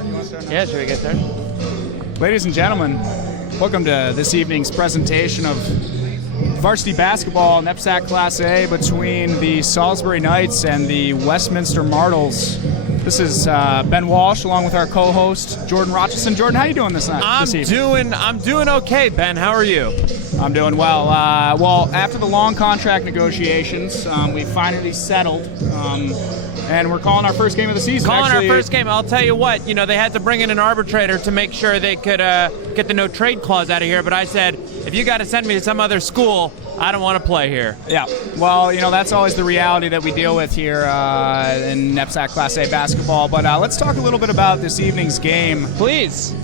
start? You want to start now? Yeah, should we get started? Ladies and gentlemen, welcome to this evening's presentation of Varsity basketball, NEPSAC Class A, between the Salisbury Knights and the Westminster Martles. This is Ben Walsh, along with our co-host Jordan Rochison. Jordan, how you doing this evening? I'm doing okay, Ben. How are you? I'm doing well. After the long contract negotiations, we finally settled, and we're calling our first game of the season. Our first game. I'll tell you what. They had to bring in an arbitrator to make sure they could get the no trade clause out of here. But I said, if you got to send me to some other school, I don't want to play here. Yeah. Well, that's always the reality that we deal with here in NEPSAC Class A basketball. But let's talk a little bit about this evening's game. Please.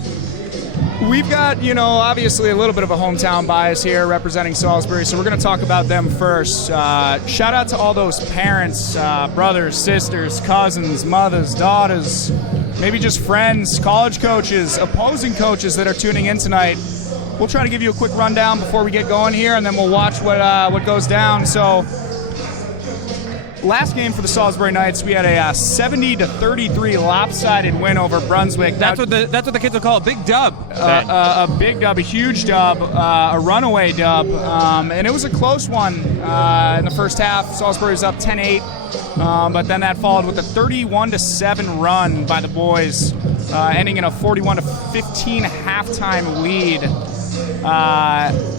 We've got, obviously a little bit of a hometown bias here representing Salisbury, so we're going to talk about them first. Shout out to all those parents, brothers, sisters, cousins, mothers, daughters, maybe just friends, college coaches, opposing coaches that are tuning in tonight. We'll try to give you a quick rundown before we get going here, and then we'll watch what goes down. So, last game for the Salisbury Knights, we had a 70-33 lopsided win over Brunswick. That's what the kids will call a big dub. A big dub, a huge dub, a runaway dub, and it was a close one in the first half. Salisbury was up 10-8, but then that followed with a 31-7 run by the boys, ending in a 41-15 halftime lead.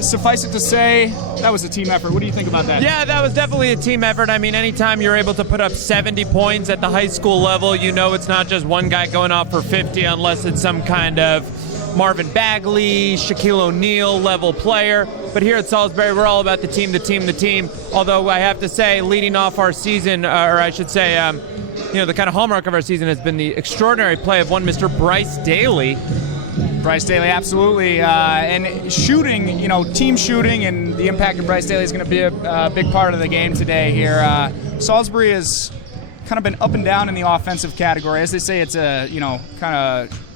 Suffice it to say, that was a team effort. What do you think about that? Yeah, that was definitely a team effort. I mean, anytime you're able to put up 70 points at the high school level, it's not just one guy going off for 50 unless it's some kind of Marvin Bagley, Shaquille O'Neal level player. But here at Salisbury, we're all about the team. Although I have to say, leading off our season, or I should say, the kind of hallmark of our season has been the extraordinary play of one Mr. Bryce Daly. Bryce Daly, absolutely. And shooting, team shooting and the impact of Bryce Daly is going to be a big part of the game today here. Salisbury has kind of been up and down in the offensive category. As they say, it's a,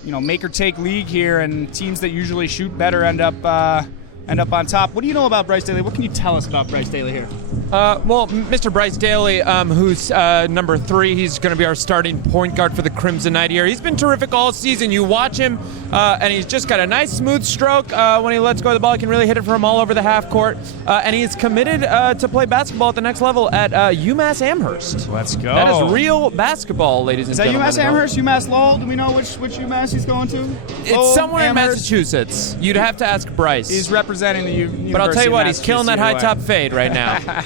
make or take league here, and teams that usually shoot better end up on top. What do you know about Bryce Daly? What can you tell us about Bryce Daly here? Mr. Bryce Daly, who's number 3, he's going to be our starting point guard for the Crimson Knight here. He's been terrific all season. You watch him, and he's just got a nice smooth stroke. When he lets go of the ball, he can really hit it from all over the half court. And he is committed to play basketball at the next level at UMass Amherst. Let's go. That is real basketball, ladies and gentlemen. Is that UMass Amherst, UMass Lowell? Do we know which UMass he's going to? It's somewhere in Massachusetts. You'd have to ask Bryce. He's representing the University. But I'll tell you what, he's killing that high top fade right now.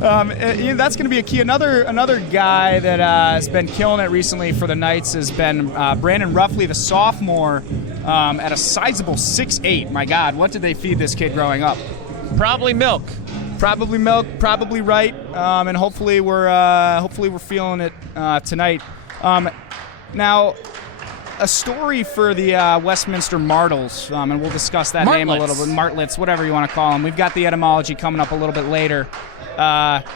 That's going to be a key. Another guy that has been killing it recently for the Knights has been Brandon Ruffley, the sophomore, at a sizable 6'8". My God, what did they feed this kid growing up? Probably milk. Probably right. And hopefully we're feeling it tonight. Now, a story for the Westminster Martles, and we'll discuss that name a little bit. Martlets, whatever you want to call them. We've got the etymology coming up a little bit later.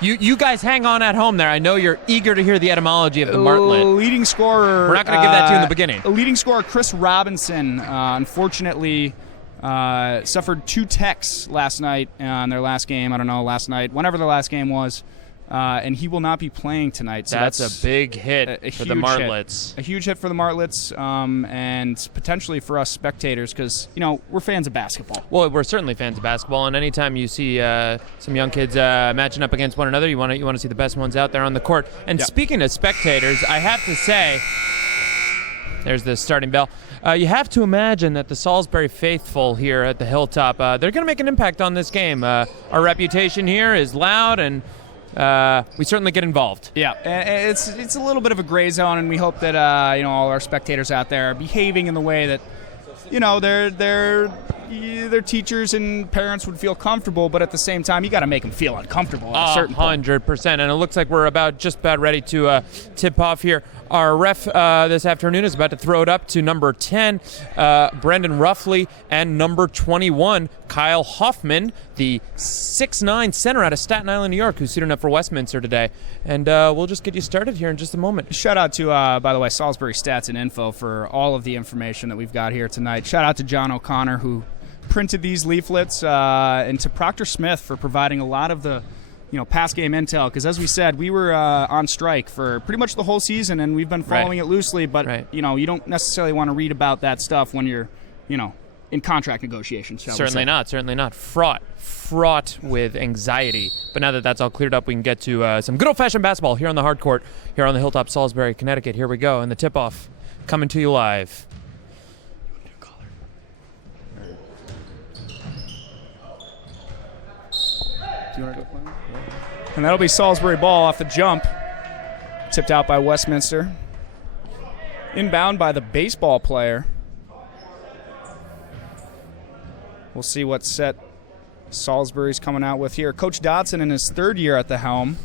You guys hang on at home there. I know you're eager to hear the etymology of the martlet. Leading scorer. We're not going to give that to you in the beginning. Leading scorer Chris Robinson, unfortunately, suffered 2 techs last night on their last game. I don't know, last night, whenever the last game was. And he will not be playing tonight. So that's a big hit for the Martlets. A huge hit for the Martlets, and potentially for us spectators, because we're fans of basketball. Well, we're certainly fans of basketball, and anytime you see some young kids matching up against one another, you want to see the best ones out there on the court. And Speaking of spectators, I have to say, there's the starting bell. You have to imagine that the Salisbury faithful here at the Hilltop, they're going to make an impact on this game. Our reputation here is loud, and we certainly get involved. Yeah, it's a little bit of a gray zone, and we hope that all our spectators out there are behaving in the way that their teachers and parents would feel comfortable, but at the same time, you got to make them feel uncomfortable at a certain point. 100%, and it looks like we're just about ready to tip off here. Our ref this afternoon is about to throw it up to number 10, Brendan Ruffley, and number 21, Kyle Hoffman, the 6'9" center out of Staten Island, New York, who's suiting up for Westminster today. And we'll just get you started here in just a moment. Shout out to, by the way, Salisbury Stats and Info for all of the information that we've got here tonight. Shout out to John O'Connor, who printed these leaflets, and to Proctor Smith for providing a lot of the past game intel, because as we said, we were on strike for pretty much the whole season, and we've been following it loosely. But you don't necessarily want to read about that stuff when you're, in contract negotiations. Certainly not. Fraught with anxiety. But now that that's all cleared up, we can get to some good old-fashioned basketball here on the hard court, here on the Hilltop, Salisbury, Connecticut. Here we go, and the tip-off coming to you live. And that'll be Salisbury ball off the jump. Tipped out by Westminster. Inbound by the baseball player. We'll see what set Salisbury's coming out with here. Coach Dodson in his third year at the helm.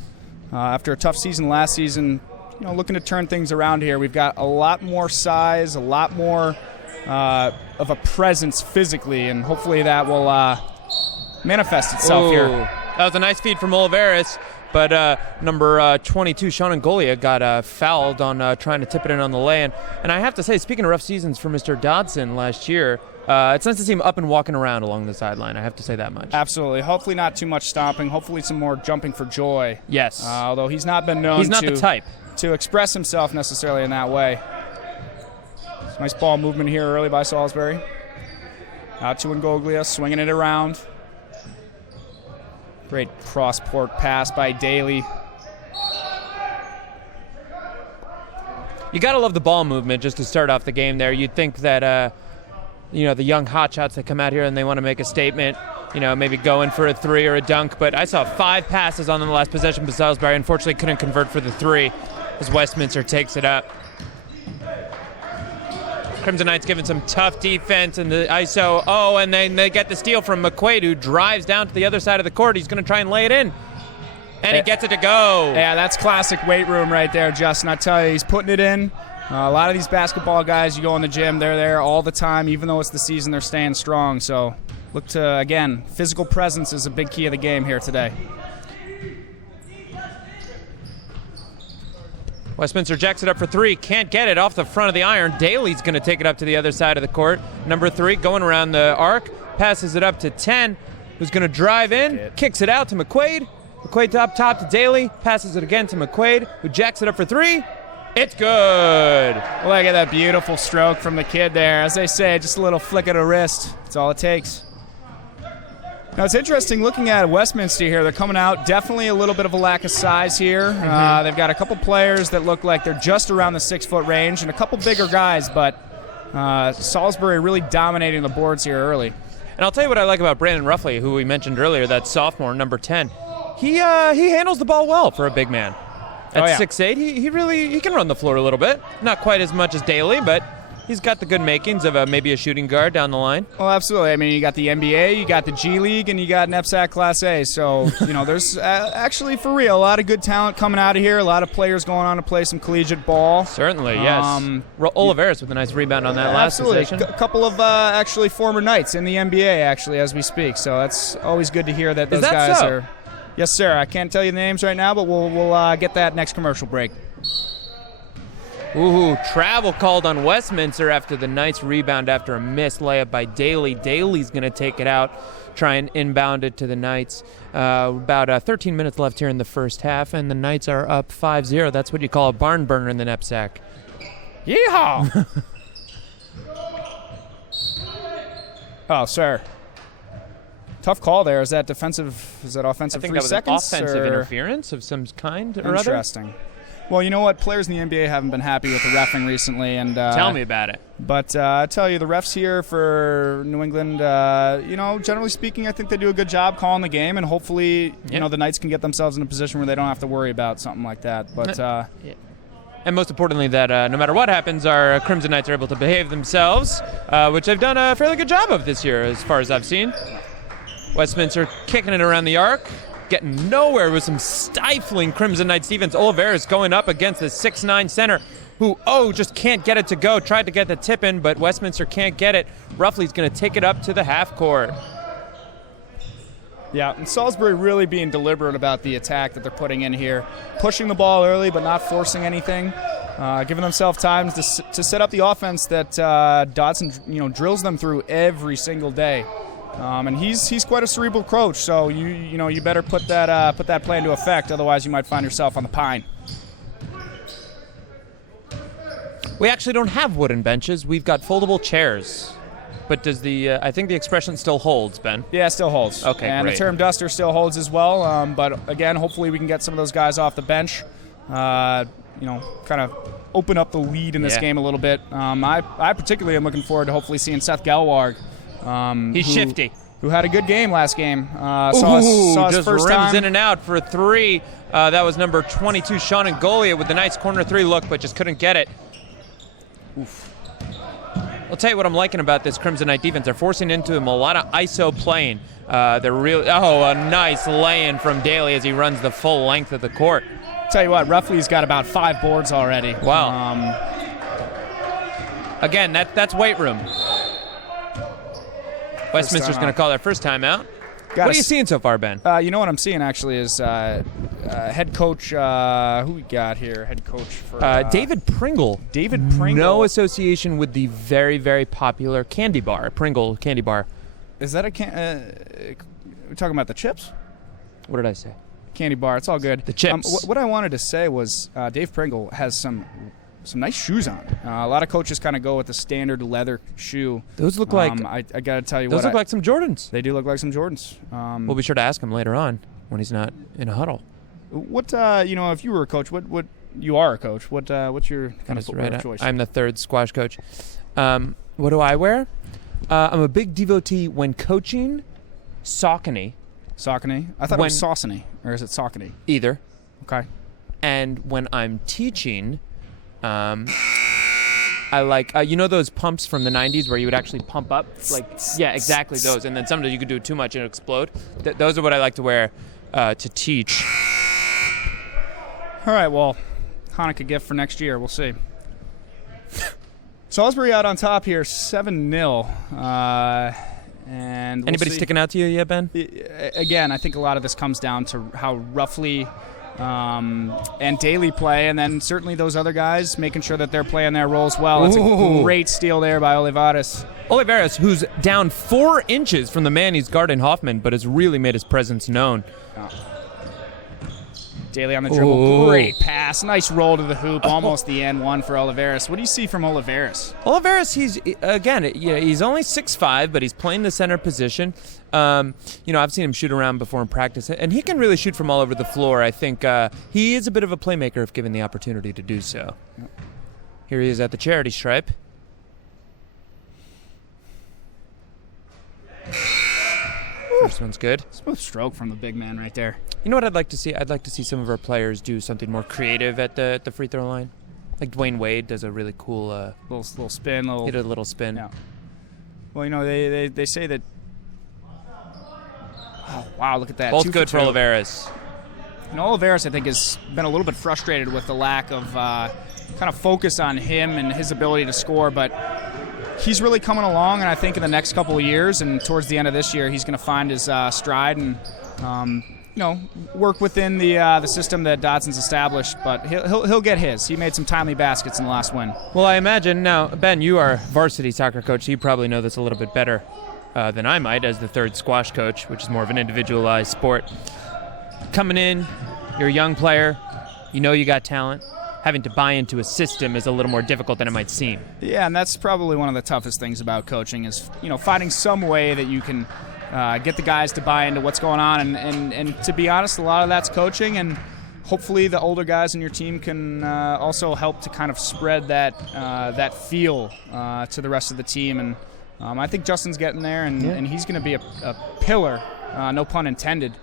After a tough season last season, looking to turn things around here. We've got a lot more size, a lot more of a presence physically, and hopefully that will manifest itself here. That was a nice feed from Oliveris, but number 22, Sean Angolia, got fouled on trying to tip it in on the lay. And I have to say, speaking of rough seasons for Mr. Dodson last year, it's nice to see him up and walking around along the sideline. I have to say that much. Absolutely. Hopefully not too much stomping. Hopefully some more jumping for joy. Yes. Although he's not been known the type to express himself necessarily in that way. Nice ball movement here early by Salisbury. Out to Ngoglia, swinging it around. Great cross-court pass by Daly. You got to love the ball movement just to start off the game there. You'd think that, the young hotshots that come out here and they want to make a statement, maybe going for a three or a dunk. But I saw 5 passes on the last possession, but Salisbury unfortunately couldn't convert for the 3 as Westminster takes it up. Crimson Knights giving some tough defense in the ISO. Oh, and then they get the steal from McQuaid, who drives down to the other side of the court. He's going to try and lay it in. And he gets it to go. Yeah, that's classic weight room right there, Justin. I tell you, he's putting it in. A lot of these basketball guys, you go in the gym, they're there all the time. Even though it's the season, they're staying strong. So look to, again, physical presence is a big key of the game here today. Westminster jacks it up for 3. Can't get it off the front of the iron. Daly's going to take it up to the other side of the court. Number 3 going around the arc. Passes it up to 10. Who's going to drive in. Kicks it out to McQuaid. McQuaid up top to Daly. Passes it again to McQuaid, who jacks it up for 3. It's good. Look at that beautiful stroke from the kid there. As they say, just a little flick of the wrist. That's all it takes. Now, it's interesting looking at Westminster here. They're coming out, definitely a little bit of a lack of size here. They've got a couple players that look like they're just around the 6-foot range and a couple bigger guys, but Salisbury really dominating the boards here early. And I'll tell you what I like about Brandon Ruffley, who we mentioned earlier, that sophomore, number 10. He handles the ball well for a big man. At 6'8", he can run the floor a little bit. Not quite as much as Daly, but he's got the good makings of maybe a shooting guard down the line. Well, absolutely. I mean, you got the NBA, you got the G League, and you got NEPSAC Class A. So, there's actually, for real, a lot of good talent coming out of here. A lot of players going on to play some collegiate ball. Certainly, yes. Oliveris with a nice rebound on that last possession. A couple of actually former Knights in the NBA, actually, as we speak. So that's always good to hear that those guys are. Yes, sir. I can't tell you the names right now, but we'll get that next commercial break. Ooh, travel called on Westminster after the Knights rebound after a missed layup by Daly. Daly's going to take it out, try and inbound it to the Knights. About 13 minutes left here in the first half, and the Knights are up 5-0. That's what you call a barn burner in the NEPSAC. Yeehaw! Oh, sir. Tough call there. Is that offensive 3 seconds? I think that was an offensive interference of some kind or other. Interesting. Well, you know what? Players in the NBA haven't been happy with the reffing recently. And tell me about it. But I tell you, the refs here for New England, generally speaking, I think they do a good job calling the game. And hopefully, the Knights can get themselves in a position where they don't have to worry about something like that. But And most importantly, that no matter what happens, our Crimson Knights are able to behave themselves, which they've done a fairly good job of this year as far as I've seen. Westminster kicking it around the arc, getting nowhere with some stifling Crimson Knights defense. Oliveris going up against the 6'9 center who, just can't get it to go. Tried to get the tip in, but Westminster can't get it. Ruffley's going to take it up to the half court. Yeah, and Salisbury really being deliberate about the attack that they're putting in here. Pushing the ball early but not forcing anything. Giving themselves time to set up the offense that Dodson drills them through every single day. And he's quite a cerebral coach, so you better put that play into effect. Otherwise, you might find yourself on the pine. We actually don't have wooden benches. We've got foldable chairs. But does I think the expression still holds, Ben? Yeah, it still holds. Okay, and great. The term duster still holds as well. But again, hopefully we can get some of those guys off the bench. Kind of open up the lead in this game a little bit. I particularly am looking forward to hopefully seeing Seth Gelwag. He's shifty. Who had a good game last game. Saw his just first rims time. in and out for a 3. That was number 22, Sean Ngolia, with the nice corner 3 look, but just couldn't get it. Oof. I'll tell you what I'm liking about this Crimson Knight defense. They're forcing into him a lot of ISO playing. They're really a nice lay-in from Daly as he runs the full length of the court. Tell you what, Ruffley's got about 5 boards already. Wow. Again, that's weight room. Westminster's going to call their first timeout. What are you seeing so far, Ben? You know what I'm seeing, actually, is head coach, who we got here? Head coach for... David Pringle. David Pringle. No association with the very, very popular candy bar, Pringle candy bar. Is that we're talking about the chips? What did I say? Candy bar. It's all good. The chips. What I wanted to say was Dave Pringle has some nice shoes on. A lot of coaches kind of go with the standard leather shoe. Those look like... I got to tell you those look like some Jordans. They do look like some Jordans. We'll be sure to ask him later on when he's not in a huddle. What if you were a coach, what you are a coach? What's your kind of footwear of choice? I'm the third squash coach. What do I wear? I'm a big devotee when coaching. Saucony. Saucony? I thought it was Saucony, or is it Saucony? Either. Okay. And when I'm teaching, I like those pumps from the 90s where you would actually pump up, yeah, exactly those. And then sometimes you could do it too much and explode. Those are what I like to wear to teach. All right, well, Hanukkah gift for next year. We'll see. Salisbury out on top here, 7-0. And anybody sticking out to you yet, Ben? Again, I think a lot of this comes down to how roughly and Daly play, and then certainly those other guys making sure that they're playing their roles well. It's a great steal there by Olivares. Olivares, who's down 4 inches from the man he's guarding Hoffman, but has really made his presence known. Daly on the dribble. Great pass. Nice roll to the hoop. Almost the end one for Olivares. What do you see from Olivares? Olivares, he's only 6'5", but he's playing the center position. I've seen him shoot around before in practice, and he can really shoot from all over the floor. I think he is a bit of a playmaker if given the opportunity to do so. Yep. Here he is at the charity stripe. First one's good. Smooth stroke from the big man right there. You know what I'd like to see? I'd like to see some of our players do something more creative at the free throw line. Like Dwayne Wade does a really cool... little spin. He did a little spin. Yeah. Well, they say that... Oh, wow, look at that. Both good for Olivares. Olivares, I think, has been a little bit frustrated with the lack of kind of focus on him and his ability to score, but... He's really coming along, and I think in the next couple of years and towards the end of this year, he's going to find his stride and, work within the system that Dodson's established. But he'll get his. He made some timely baskets in the last win. Well, I imagine now, Ben, you are varsity soccer coach, so you probably know this a little bit better than I might as the third squash coach, which is more of an individualized sport. Coming in, you're a young player, you got talent. Having to buy into a system is a little more difficult than it might seem. Yeah, and that's probably one of the toughest things about coaching is, finding some way that you can get the guys to buy into what's going on. And to be honest, a lot of that's coaching, and hopefully the older guys in your team can also help to kind of spread that feel to the rest of the team. And I think Justin's getting there, and he's going to be a pillar, no pun intended,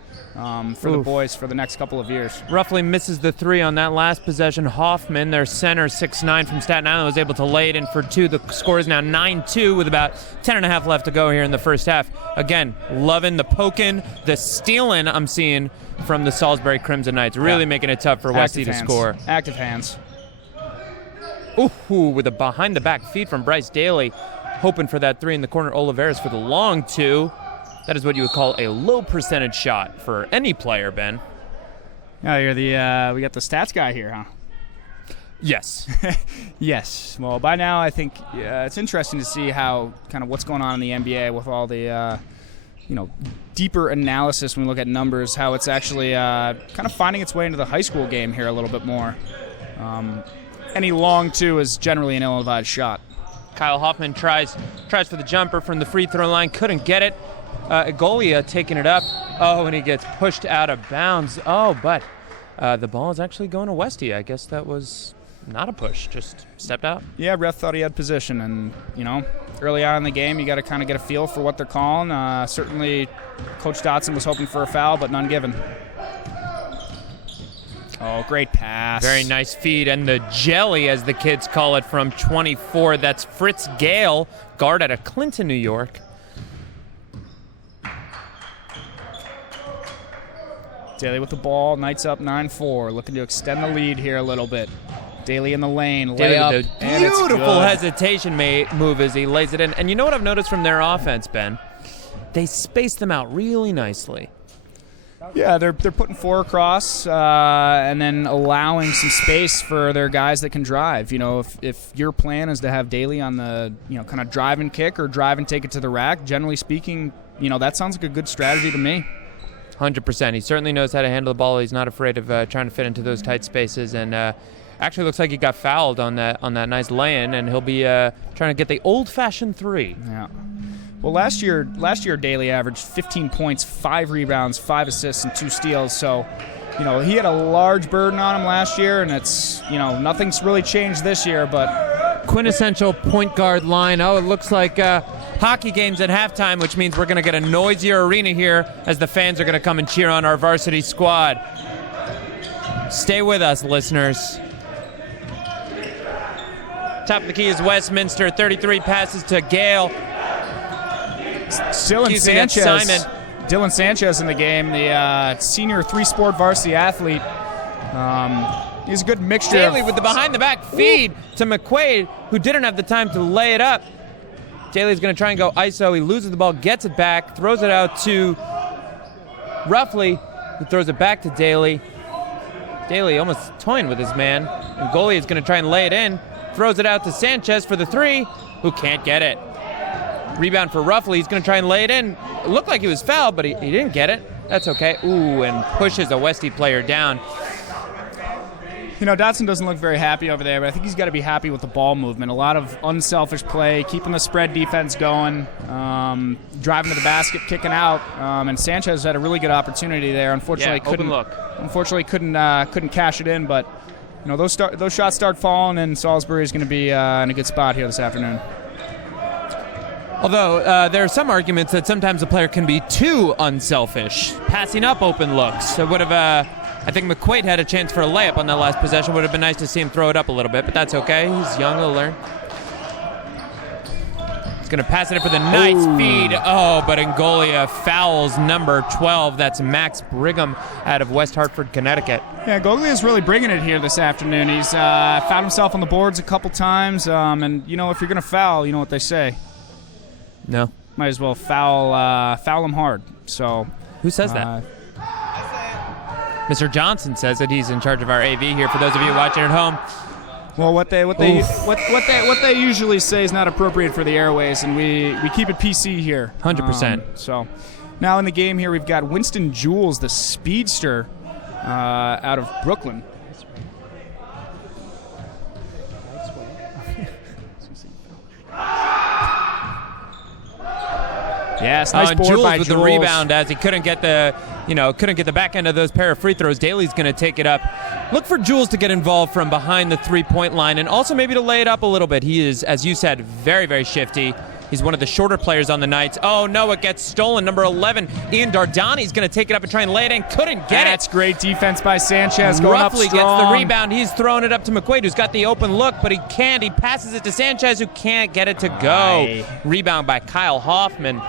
for the boys for the next couple of years. Roughly misses the 3 on that last possession. Hoffman, their center, 6'9", from Staten Island, was able to lay it in for 2. The score is now 9-2 with about 10.5 left to go here in the first half. Again, loving the poking, the stealing I'm seeing from the Salisbury Crimson Knights. Really making it tough for Westy to score. Active hands. Ooh, with a behind-the-back feed from Bryce Daly. Hoping for that 3 in the corner. Olivares for the long 2. That is what you would call a low percentage shot for any player, Ben. Yeah, we got the stats guy here, huh? Yes. Yes. Well, by now I think it's interesting to see how kind of what's going on in the NBA with all the deeper analysis when we look at numbers, how it's actually kind of finding its way into the high school game here a little bit more. Any long two is generally an ill-advised shot. Kyle Hoffman tries for the jumper from the free throw line, couldn't get it. Egolia taking it up. Oh, and he gets pushed out of bounds. Oh, but the ball is actually going to Westy. I guess that was not a push, just stepped out. Yeah, ref thought he had position, and early on in the game, you got to kind of get a feel for what they're calling. Certainly, Coach Dotson was hoping for a foul, but none given. Oh, great pass. Very nice feed, and the jelly, as the kids call it, from 24. That's Fritz Gale, guard out of Clinton, New York. Daly with the ball, Knights up 9-4, looking to extend the lead here a little bit. Daly in the lane, layup, with a beautiful hesitation move as he lays it in. And you know what I've noticed from their offense, Ben? They space them out really nicely. Yeah, they're putting four across and then allowing some space for their guys that can drive. If your plan is to have Daly on the kind of drive and kick or drive and take it to the rack, generally speaking, that sounds like a good strategy to me. 100%. He certainly knows how to handle the ball. He's not afraid of trying to fit into those tight spaces, and actually looks like he got fouled on that nice lay-in, and he'll be trying to get the old-fashioned three. Yeah. Well, last year Daly averaged 15 points, 5 rebounds, 5 assists, and 2 steals. So, he had a large burden on him last year, and it's nothing's really changed this year. But quintessential point guard line. Oh, it looks like hockey games at halftime, which means we're going to get a noisier arena here as the fans are going to come and cheer on our varsity squad. Stay with us, listeners. Top of the key is Westminster. 33 passes to Gale. Dylan Sanchez in the game, the senior 3-sport varsity athlete. He's a good mixture. Daly with the behind-the-back feed to McQuaid, who didn't have the time to lay it up. Daly's going to try and go ISO. He loses the ball, gets it back, throws it out to Ruffley, who throws it back to Daly. Daly almost toying with his man. And goalie is going to try and lay it in. Throws it out to Sanchez for the three, who can't get it. Rebound for Ruffley. He's going to try and lay it in. It looked like he was fouled, but he didn't get it. That's okay. Ooh, and pushes a Westy player down. Dotson doesn't look very happy over there, but I think he's got to be happy with the ball movement. A lot of unselfish play, keeping the spread defense going, driving to the basket, kicking out. And Sanchez had a really good opportunity there. Unfortunately, couldn't cash it in. But those shots start falling, and Salisbury is going to be in a good spot here this afternoon. Although there are some arguments that sometimes a player can be too unselfish, passing up open looks. It would have, I think McQuaid had a chance for a layup on that last possession. Would have been nice to see him throw it up a little bit, but that's okay. He's young, he'll learn. He's going to pass it in for the nice feed. Oh, but Angolia fouls number 12. That's Max Brigham out of West Hartford, Connecticut. Yeah, Goglia is really bringing it here this afternoon. He's found himself on the boards a couple times, and if you're going to foul, you know what they say. No. Might as well foul him hard. So who says that? Mr. Johnson says that. He's in charge of our AV here. For those of you watching at home. Well, what they usually say is not appropriate for the airways, and we keep it PC here. 100%. So now in the game here, we've got Winston Jules, the speedster, out of Brooklyn. Yes, nice board Jules by with Jules. The rebound as he couldn't get the back end of those pair of free throws. Daly's going to take it up. Look for Jules to get involved from behind the three-point line and also maybe to lay it up a little bit. He is, as you said, very, very shifty. He's one of the shorter players on the Knights. Oh, no, it gets stolen. Number 11, Ian Dardani's going to take it up and try and lay it in. Couldn't get it. That's great defense by Sanchez. Going up strong. Gets the rebound. He's throwing it up to McQuaid, who's got the open look, but he can't. He passes it to Sanchez, who can't get it to go. Rebound by Kyle Hoffman.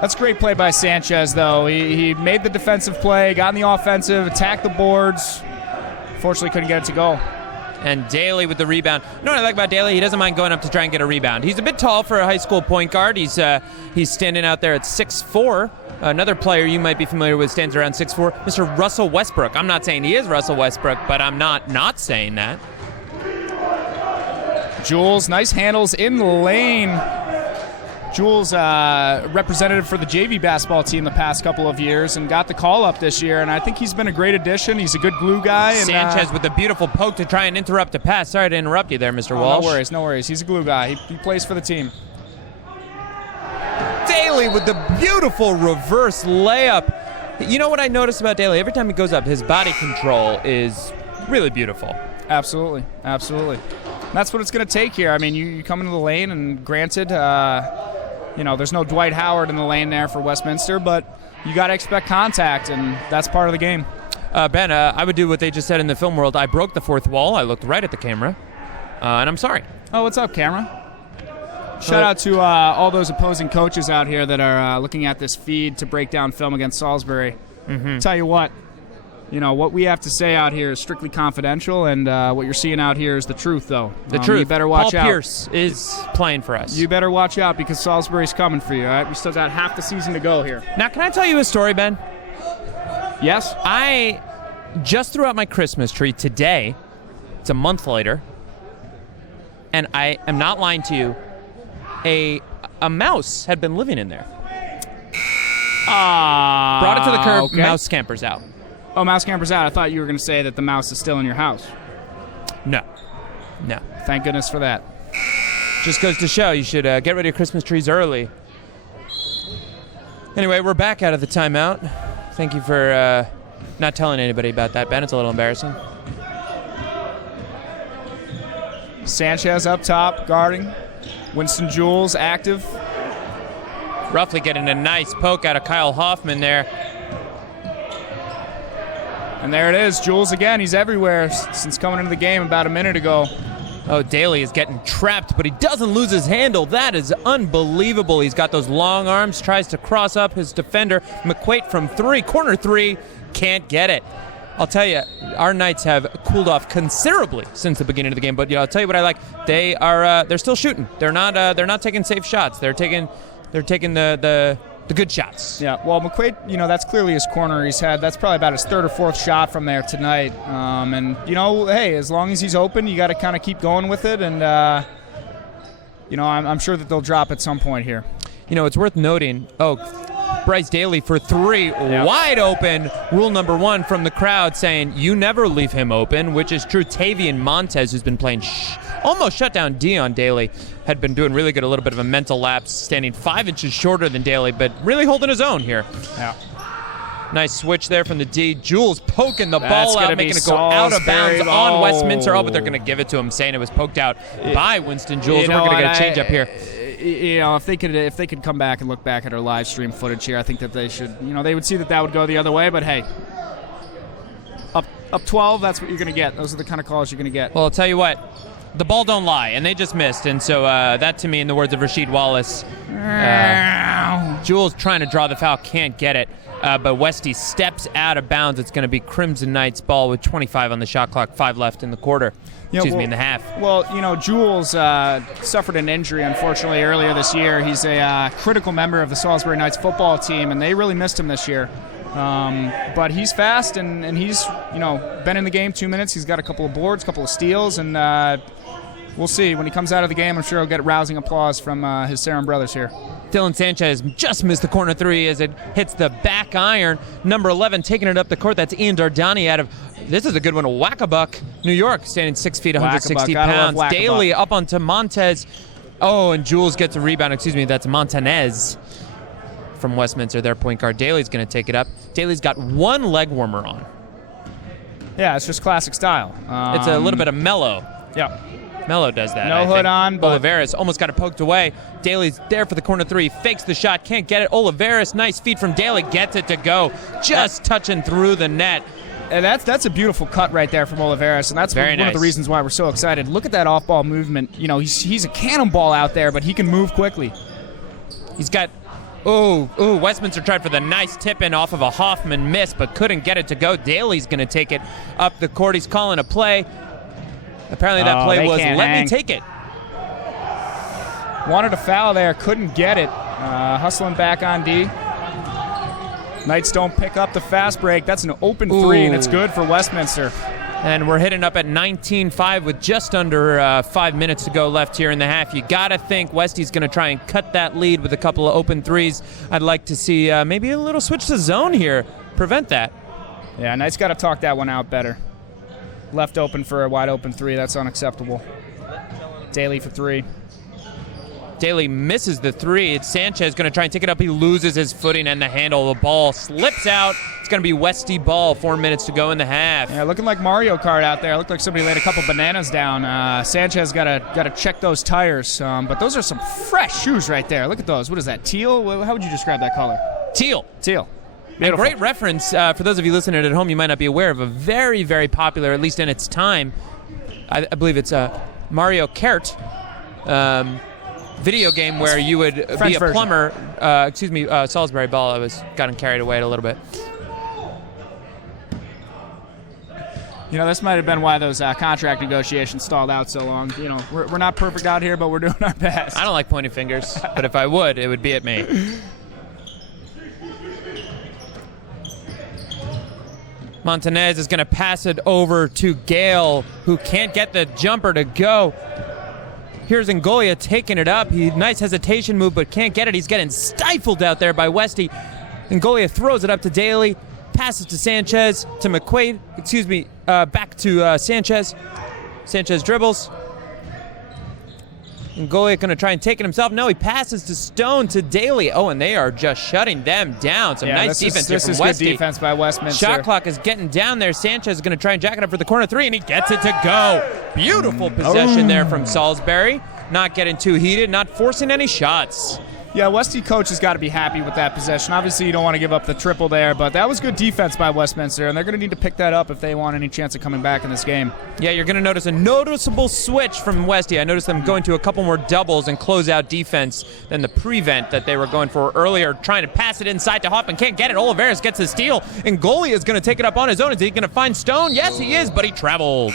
That's great play by Sanchez, though. He made the defensive play, got in the offensive, attacked the boards. Fortunately, couldn't get it to go. And Daly with the rebound. You know what I like about Daly? He doesn't mind going up to try and get a rebound. He's a bit tall for a high school point guard. He's standing out there at 6'4". Another player you might be familiar with stands around 6'4", Mr. Russell Westbrook. I'm not saying he is Russell Westbrook, but I'm not saying that. Jules, nice handles in the lane. Jules, representative for the JV basketball team the past couple of years and got the call-up this year, and I think he's been a great addition. He's a good glue guy. And, Sanchez with a beautiful poke to try and interrupt a pass. Sorry to interrupt you there, Mr. Walsh. No worries. He's a glue guy. He plays for the team. Daly with the beautiful reverse layup. You know what I noticed about Daly? Every time he goes up, his body control is really beautiful. Absolutely. That's what it's going to take here. I mean, you come into the lane, and granted, there's no Dwight Howard in the lane there for Westminster, but you got to expect contact, and that's part of the game. Ben, I would do what they just said in the film world. I broke the fourth wall. I looked right at the camera, and I'm sorry. Oh, what's up, camera? Shout out to all those opposing coaches out here that are looking at this feed to break down film against Salisbury. Mm-hmm. Tell you what, what we have to say out here is strictly confidential, and what you're seeing out here is the truth, though. The truth. You better watch Paul out. Pierce is playing for us. You better watch out because Salisbury's coming for you, all right? We still got half the season to go here. Now, can I tell you a story, Ben? Yes? I just threw out my Christmas tree today. It's a month later. And I am not lying to you. A mouse had been living in there. Brought it to the curb, okay. Mouse scampers out. Oh, mouse scampers out. I thought you were going to say that the mouse is still in your house. No. Thank goodness for that. Just goes to show you should get rid of your Christmas trees early. Anyway, we're back out of the timeout. Thank you for not telling anybody about that, Ben. It's a little embarrassing. Sanchez up top, guarding. Winston Jules active. Roughly getting a nice poke out of Kyle Hoffman there. And there it is, Jules again. He's everywhere since coming into the game about a minute ago. Oh, Daly is getting trapped, but he doesn't lose his handle. That is unbelievable. He's got those long arms, tries to cross up his defender. McQuaid from three, corner three, can't get it. I'll tell you, our Knights have cooled off considerably since the beginning of the game. But I'll tell you what I like. They're still shooting. They're not taking safe shots. They're taking the good shots. Yeah. Well, McQuaid, that's clearly his corner. That's probably about his third or fourth shot from there tonight. And hey, as long as he's open, you got to kind of keep going with it. And I'm sure that they'll drop at some point here. It's worth noting. Bryce Daly for three, wide open. Rule number one from the crowd saying you never leave him open, which is true. Tavian Montez, who's been playing almost shut down Dion Daly, had been doing really good. A little bit of a mental lapse, standing 5 inches shorter than Daly, but really holding his own here. Yeah. Nice switch there from the D. Jules poking the ball out, making it go out of bounds on Westminster. Oh, but they're going to give it to him, saying it was poked out by Winston Jules. We're going to get a change up here. If they could come back and look back at our live stream footage here, I think that they should. They would see that would go the other way. But hey, up 12, that's what you're going to get. Those are the kind of calls you're going to get. Well, I'll tell you what. The ball don't lie, and they just missed. And so that, to me, in the words of Rasheed Wallace, Jules trying to draw the foul, can't get it. But Westy steps out of bounds. It's going to be Crimson Knights ball with 25 on the shot clock, 5 left in the quarter. In the half. Well, Jules suffered an injury, unfortunately, earlier this year. He's a critical member of the Salisbury Knights football team, and they really missed him this year. But he's fast, and he's been in the game 2 minutes. He's got a couple of boards, a couple of steals, and we'll see. When he comes out of the game, I'm sure he'll get rousing applause from his Sarum brothers here. Dylan Sanchez just missed the corner three as it hits the back iron. Number 11 taking it up the court. That's Ian Dardani out of, this is a good one, Wackabuck, New York, standing 6 feet, 160 pounds. Daly up onto Montez. Oh, and Jules gets a rebound. That's Montanez from Westminster, their point guard. Daly's going to take it up. Daly's got one leg warmer on. Yeah, it's just classic style. It's a little bit of mellow. Yeah. Mello does that. No hood on, but Oliveris almost got it poked away. Daly's there for the corner three, fakes the shot, can't get it. Oliveris, nice feed from Daly, gets it to go, just touching through the net. And that's a beautiful cut right there from Oliveris, and that's one of the reasons why we're so excited. Look at that off-ball movement. He's a cannonball out there, but he can move quickly. He's got. Westminster tried for the nice tip-in off of a Hoffman miss, but couldn't get it to go. Daly's going to take it up the court. He's calling a play. Apparently that play was, let me take it. Wanted a foul there, couldn't get it. Hustling back on D. Knights don't pick up the fast break. That's an open three, and it's good for Westminster. And we're hitting up at 19-5 with just under 5 minutes to go left here in the half. You got to think Westy's going to try and cut that lead with a couple of open threes. I'd like to see maybe a little switch to zone here. Prevent that. Yeah, Knight's got to talk that one out better. Left open for a wide open three. That's unacceptable. Daly for three. Daly misses the three. It's Sanchez going to try and take it up. He loses his footing and the handle. The ball slips out. It's going to be Westy ball. 4 minutes to go in the half. Yeah, looking like Mario Kart out there. Looked like somebody laid a couple bananas down. Sanchez got to check those tires. But those are some fresh shoes right there. Look at those. What is that? Teal? How would you describe that color? Teal. Teal. And great reference for those of you listening at home. You might not be aware of a very, very popular, at least in its time, I believe it's Mario Kart video game where you would French be a version. plumber. Salisbury ball. I was gotten carried away a little bit. You know, this might have been why those contract negotiations stalled out so long. You know, we're not perfect out here, but we're doing our best. I don't like pointing fingers, but if I would, it would be at me. Montanez is going to pass it over to Gale, who can't get the jumper to go. Here's Ngolia taking it up. Nice hesitation move, but can't get it. He's getting stifled out there by Westy. Ngolia throws it up to Daly, passes to Sanchez, to McQuaid, back to Sanchez. Sanchez dribbles. Ngolia going to try and take it himself. No, he passes to Stone, to Daly. Oh, and they are just shutting them down. Some nice defense here from Westy. This is good defense by Westminster. Shot clock is getting down there. Sanchez is going to try and jack it up for the corner three, and he gets it to go. Beautiful possession there from Salisbury. Not getting too heated, not forcing any shots. Yeah, Westy coach has got to be happy with that possession. Obviously, you don't want to give up the triple there, but that was good defense by Westminster, and they're going to need to pick that up if they want any chance of coming back in this game. Yeah, you're going to notice a noticeable switch from Westy. I noticed them going to a couple more doubles and close-out defense than the prevent that they were going for earlier, trying to pass it inside to Hoffman. Can't get it. Oliveras gets the steal, and Ngolia is going to take it up on his own. Is he going to find Stone? Yes, he is, but he traveled.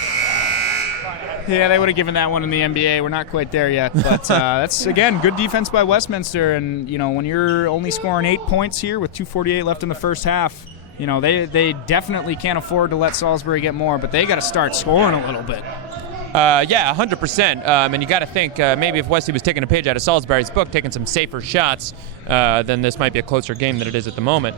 Yeah, they would have given that one in the NBA. We're not quite there yet, but that's, again, good defense by Westminster. And, you know, when you're only scoring 8 points here with 2:48 left in the first half, you know, they definitely can't afford to let Salisbury get more, but they got to start scoring a little bit. Yeah, 100%. And you got to think maybe if Westy was taking a page out of Salisbury's book, taking some safer shots, then this might be a closer game than it is at the moment.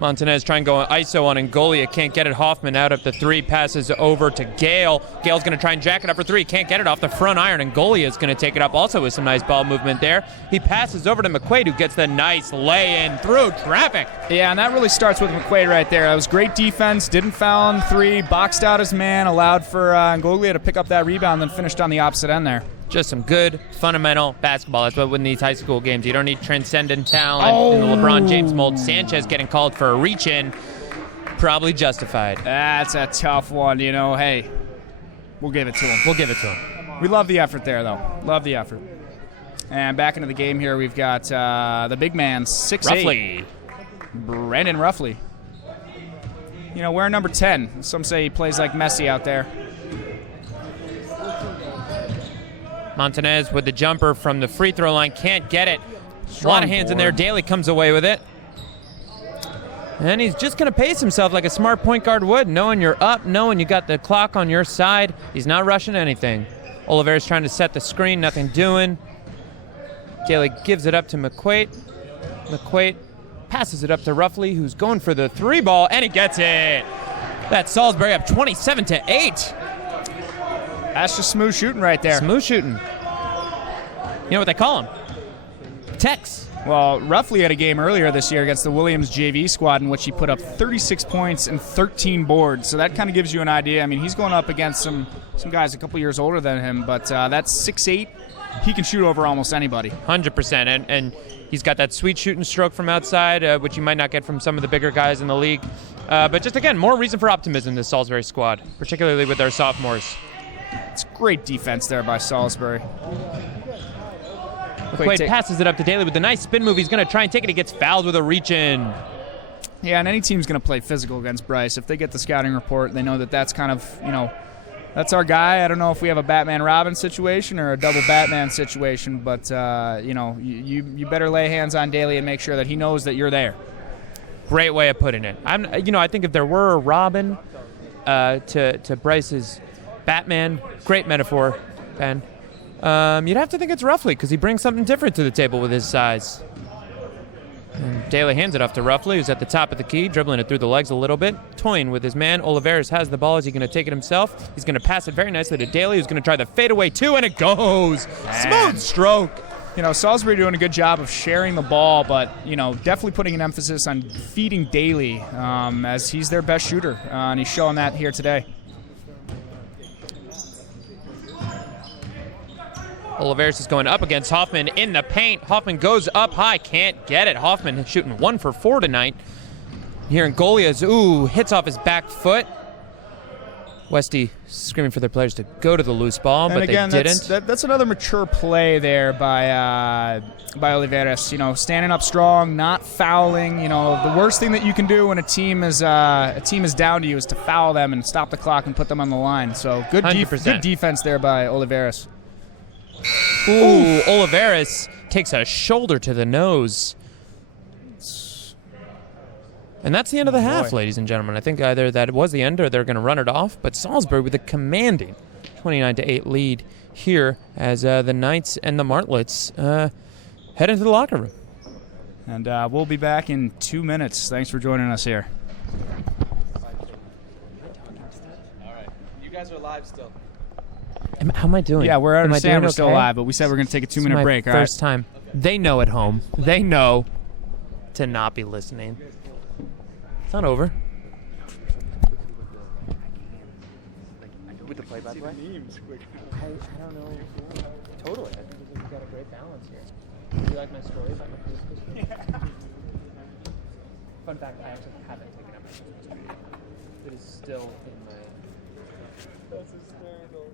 Montanez trying to go ISO on Ngolia. Can't get it. Hoffman out of the three. Passes over to Gale. Gale's going to try and jack it up for three. Can't get it off the front iron. Ngolia is going to take it up also with some nice ball movement there. He passes over to McQuaid, who gets the nice lay-in through traffic. Yeah, and that really starts with McQuaid right there. That was great defense. Didn't foul on three. Boxed out his man. Allowed for Ngolia to pick up that rebound, then finished on the opposite end there. Just some good, fundamental basketball. That's what win these high school games. You don't need transcendent talent in the LeBron James mold. Sanchez getting called for a reach-in. Probably justified. That's a tough one, you know. Hey, we'll give it to him. We love the effort there, though. Love the effort. And back into the game here, we've got the big man, 6'8". Roughly. Brandon Roughly. You know, wearing number 10. Some say he plays like Messi out there. Montanez with the jumper from the free throw line. Can't get it. A lot of hands in there. Daly comes away with it. And he's just going to pace himself like a smart point guard would, knowing you're up, knowing you got the clock on your side. He's not rushing anything. Oliveira's trying to set the screen, nothing doing. Daly gives it up to McQuaid. McQuaid passes it up to Roughly, who's going for the three ball, and he gets it. That's Salisbury up 27-8. That's just smooth shooting right there. Smooth shooting. You know what they call him? Tex. Well, Roughly had a game earlier this year against the Williams JV squad in which he put up 36 points and 13 boards. So that kind of gives you an idea. I mean, he's going up against some guys a couple years older than him, but that's 6'8". He can shoot over almost anybody. 100%. And he's got that sweet shooting stroke from outside, which you might not get from some of the bigger guys in the league. But just, again, more reason for optimism this Salisbury squad, particularly with their sophomores. It's great defense there by Salisbury. McQuaid passes it up to Daly with a nice spin move. He's going to try and take it. He gets fouled with a reach-in. Yeah, and any team's going to play physical against Bryce. If they get the scouting report, they know that that's kind of, you know, that's our guy. I don't know if we have a Batman-Robin situation or a double Batman situation, but, you know, you better lay hands on Daly and make sure that he knows that you're there. Great way of putting it. I think if there were a Robin to Bryce's Batman. Great metaphor, Ben. You'd have to think it's Roughly because he brings something different to the table with his size. And Daly hands it off to Roughly, who's at the top of the key, dribbling it through the legs a little bit, toying with his man. Oliveras has the ball. Is he going to take it himself? He's going to pass it very nicely to Daly, who's going to try the fadeaway too, and it goes. Smooth stroke. You know, Salisbury doing a good job of sharing the ball, but, you know, definitely putting an emphasis on feeding Daly as he's their best shooter, and he's showing that here today. Oliveras is going up against Hoffman in the paint. Hoffman goes up high, can't get it. Hoffman shooting 1 for 4 tonight. Here in Golia's, hits off his back foot. Westy screaming for their players to go to the loose ball, but again, they didn't. That's another mature play there by Oliveras. You know, standing up strong, not fouling. You know, the worst thing that you can do when a team is down to you is to foul them and stop the clock and put them on the line. So good defense there by Oliveras. Oliveras takes a shoulder to the nose. And that's the end of the half, ladies and gentlemen. I think either that was the end or they're going to run it off. But Salisbury with a commanding 29-8 lead here as the Knights and the Martlets head into the locker room. And we'll be back in 2 minutes. Thanks for joining us here. All right. You guys are live still. How am I doing? Yeah, we're we're still live, but we said we're going to take a 2-minute break. First time. Okay. They know at home. They know to not be listening. It's not over. With the play-by-play? I don't know. Totally. I think we've got a great balance here. Do you like my story about my Christmas tree? Yeah. Fun fact, I actually haven't taken out my Christmas tree yet. It is still in my... That's hysterical.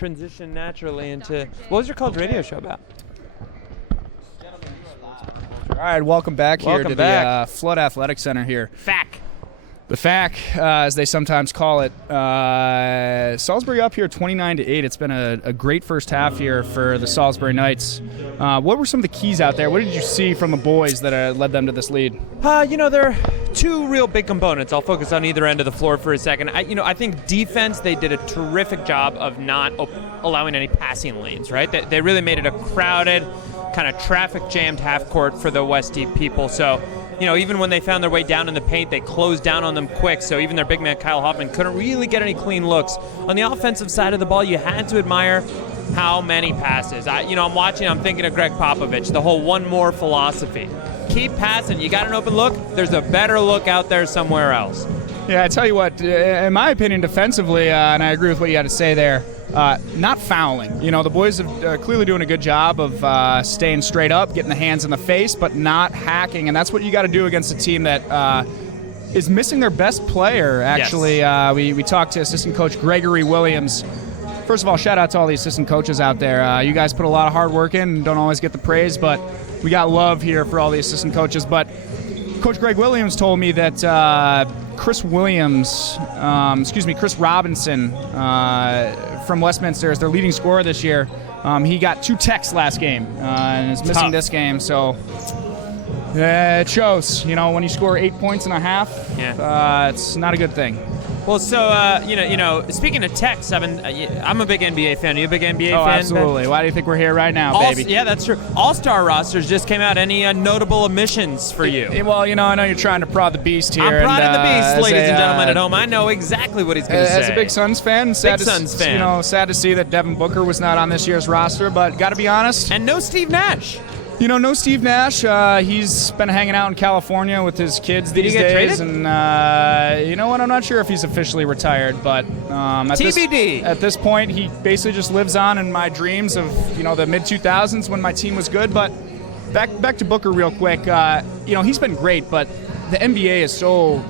transition naturally into what was your college radio show about? All right, welcome back here to the Flood Athletic Center here. FAC. The FAC, as they sometimes call it. Salisbury up here 29-8. It's been a great first half here for the Salisbury Knights. What were some of the keys out there? What did you see from the boys that led them to this lead? There are two real big components. I'll focus on either end of the floor for a second. I think defense, they did a terrific job of not allowing any passing lanes, right? They really made it a crowded, kind of traffic-jammed half court for the Westy people. So, even when they found their way down in the paint, they closed down on them quick. So even their big man, Kyle Hoffman, couldn't really get any clean looks. On the offensive side of the ball, you had to admire how many passes. I'm watching, I'm thinking of Greg Popovich, the whole one more philosophy. Keep passing. You got an open look, there's a better look out there somewhere else. Yeah, I tell you what, in my opinion, defensively, and I agree with what you had to say there, not fouling. The boys are clearly doing a good job of staying straight up, getting the hands in the face, but not hacking. And that's what you got to do against a team that is missing their best player, actually. Yes. We talked to assistant coach Gregory Williams. First of all, shout out to all the assistant coaches out there. You guys put a lot of hard work in and don't always get the praise, but we got love here for all the assistant coaches. But Coach Greg Williams told me that Chris Robinson from Westminster is their leading scorer this year. He got 2 techs last game and is missing this game. So it shows, when you score 8 points and a half, it's not a good thing. Well, so, speaking of techs, I'm a big NBA fan. Are you a big NBA fan? Oh, absolutely. Why do you think we're here right now, baby? Yeah, that's true. All-Star rosters just came out. Any notable omissions for you? Well, I know you're trying to prod the beast here. I'm prodding the beast, ladies and gentlemen at home. I know exactly what he's going to say. As a big Suns fan, sad to see that Devin Booker was not on this year's roster, but got to be honest. And no Steve Nash. No Steve Nash. He's been hanging out in California with his kids these days. Did he get traded? And you know what? I'm not sure if he's officially retired, but TBD. At this point, he basically just lives on in my dreams of the mid-2000s when my team was good. But back to Booker real quick. He's been great, but the NBA is so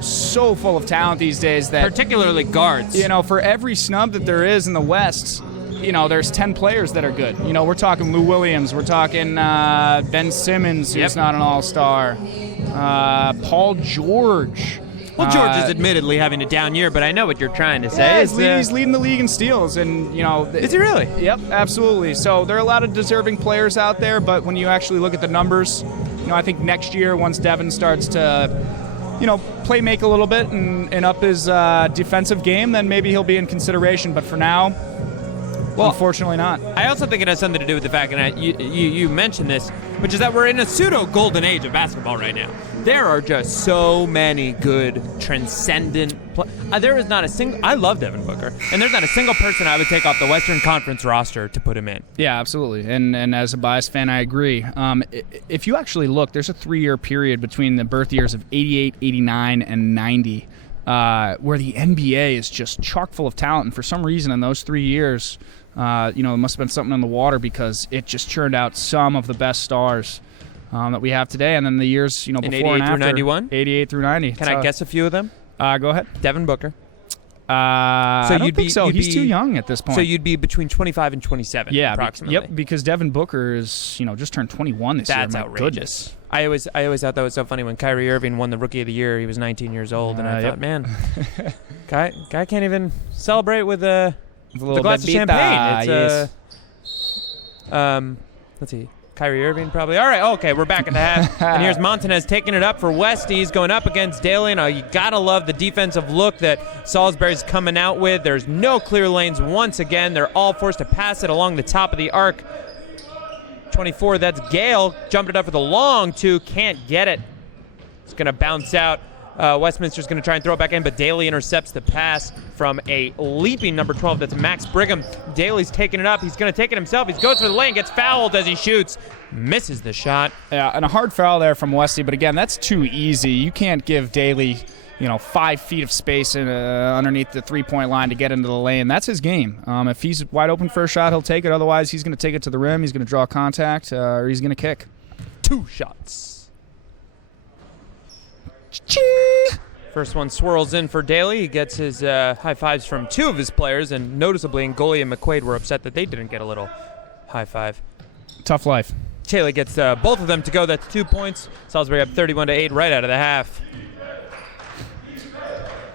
full of talent these days that particularly guards. For every snub that there is in the West, there's 10 players that are good. We're talking Lou Williams. We're talking Ben Simmons, who's not an all-star. Paul George. Well, George is admittedly having a down year, but I know what you're trying to say. Yeah, he's leading the league in steals. And, Is he really? Yep, absolutely. So there are a lot of deserving players out there, but when you actually look at the numbers, I think next year, once Devin starts to play make a little bit and up his defensive game, then maybe he'll be in consideration. But for now, unfortunately not. I also think it has something to do with the fact, and you mentioned this, which is that we're in a pseudo-golden age of basketball right now. There are just so many good, transcendent there is not a single... I love Devin Booker, and there's not a single person I would take off the Western Conference roster to put him in. Yeah, absolutely. And as a biased fan, I agree. If you actually look, there's a 3-year period between the birth years of 88, 89, and 90 where the NBA is just chock full of talent, and for some reason in those 3 years... it must have been something in the water because it just churned out some of the best stars that we have today. And then the years, before and after. 88 through 91? 88 through 90. Can I guess a few of them? Go ahead. Devin Booker. I don't think so. He's too young at this point. So you'd be between 25 and 27, approximately. Yep, because Devin Booker is, just turned 21 this year. That's outrageous. I always thought that was so funny when Kyrie Irving won the Rookie of the Year. He was 19 years old, and I thought, man, guy can't even celebrate with a glass of champagne. Let's see. Kyrie Irving probably. All right, okay, we're back at the half. And here's Montanez taking it up for Westies, going up against Daly. And you got to love the defensive look that Salisbury's coming out with. There's no clear lanes once again. They're all forced to pass it along the top of the arc. 24, that's Gale. Jumped it up for the long 2. Can't get it. It's going to bounce out. Westminster's going to try and throw it back in, but Daly intercepts the pass from a leaping number 12. That's Max Brigham. Daly's taking it up. He's going to take it himself. He goes for the lane, gets fouled as he shoots, misses the shot. Yeah, and a hard foul there from Westy, but again, that's too easy. You can't give Daly, 5 feet of space underneath the three-point line to get into the lane. That's his game. If he's wide open for a shot, he'll take it. Otherwise, he's going to take it to the rim. He's going to draw contact, or he's going to kick. 2 shots. Ching! First one swirls in for Daly. He gets his high fives from 2 of his players, and noticeably Ngoli and McQuaid were upset that they didn't get a little high five. Tough life. Daly gets both of them to go. That's 2 points. Salisbury up 31-8 right out of the half.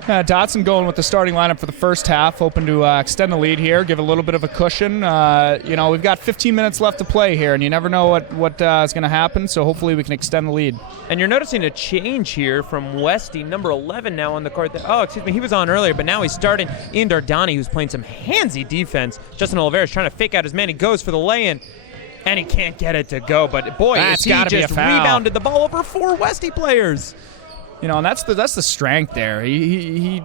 Dotson going with the starting lineup for the first half, hoping to extend the lead here, give a little bit of a cushion. We've got 15 minutes left to play here, and you never know what is going to happen, so hopefully we can extend the lead. And you're noticing a change here from Westy, number 11 now on the court. He was on earlier, but now he's starting Ian Dardani, who's playing some handsy defense. Justin Oliveira's trying to fake out his man. He goes for the lay-in, and he can't get it to go. But, boy, he just rebounded the ball over 4 Westy players. And that's the strength there. He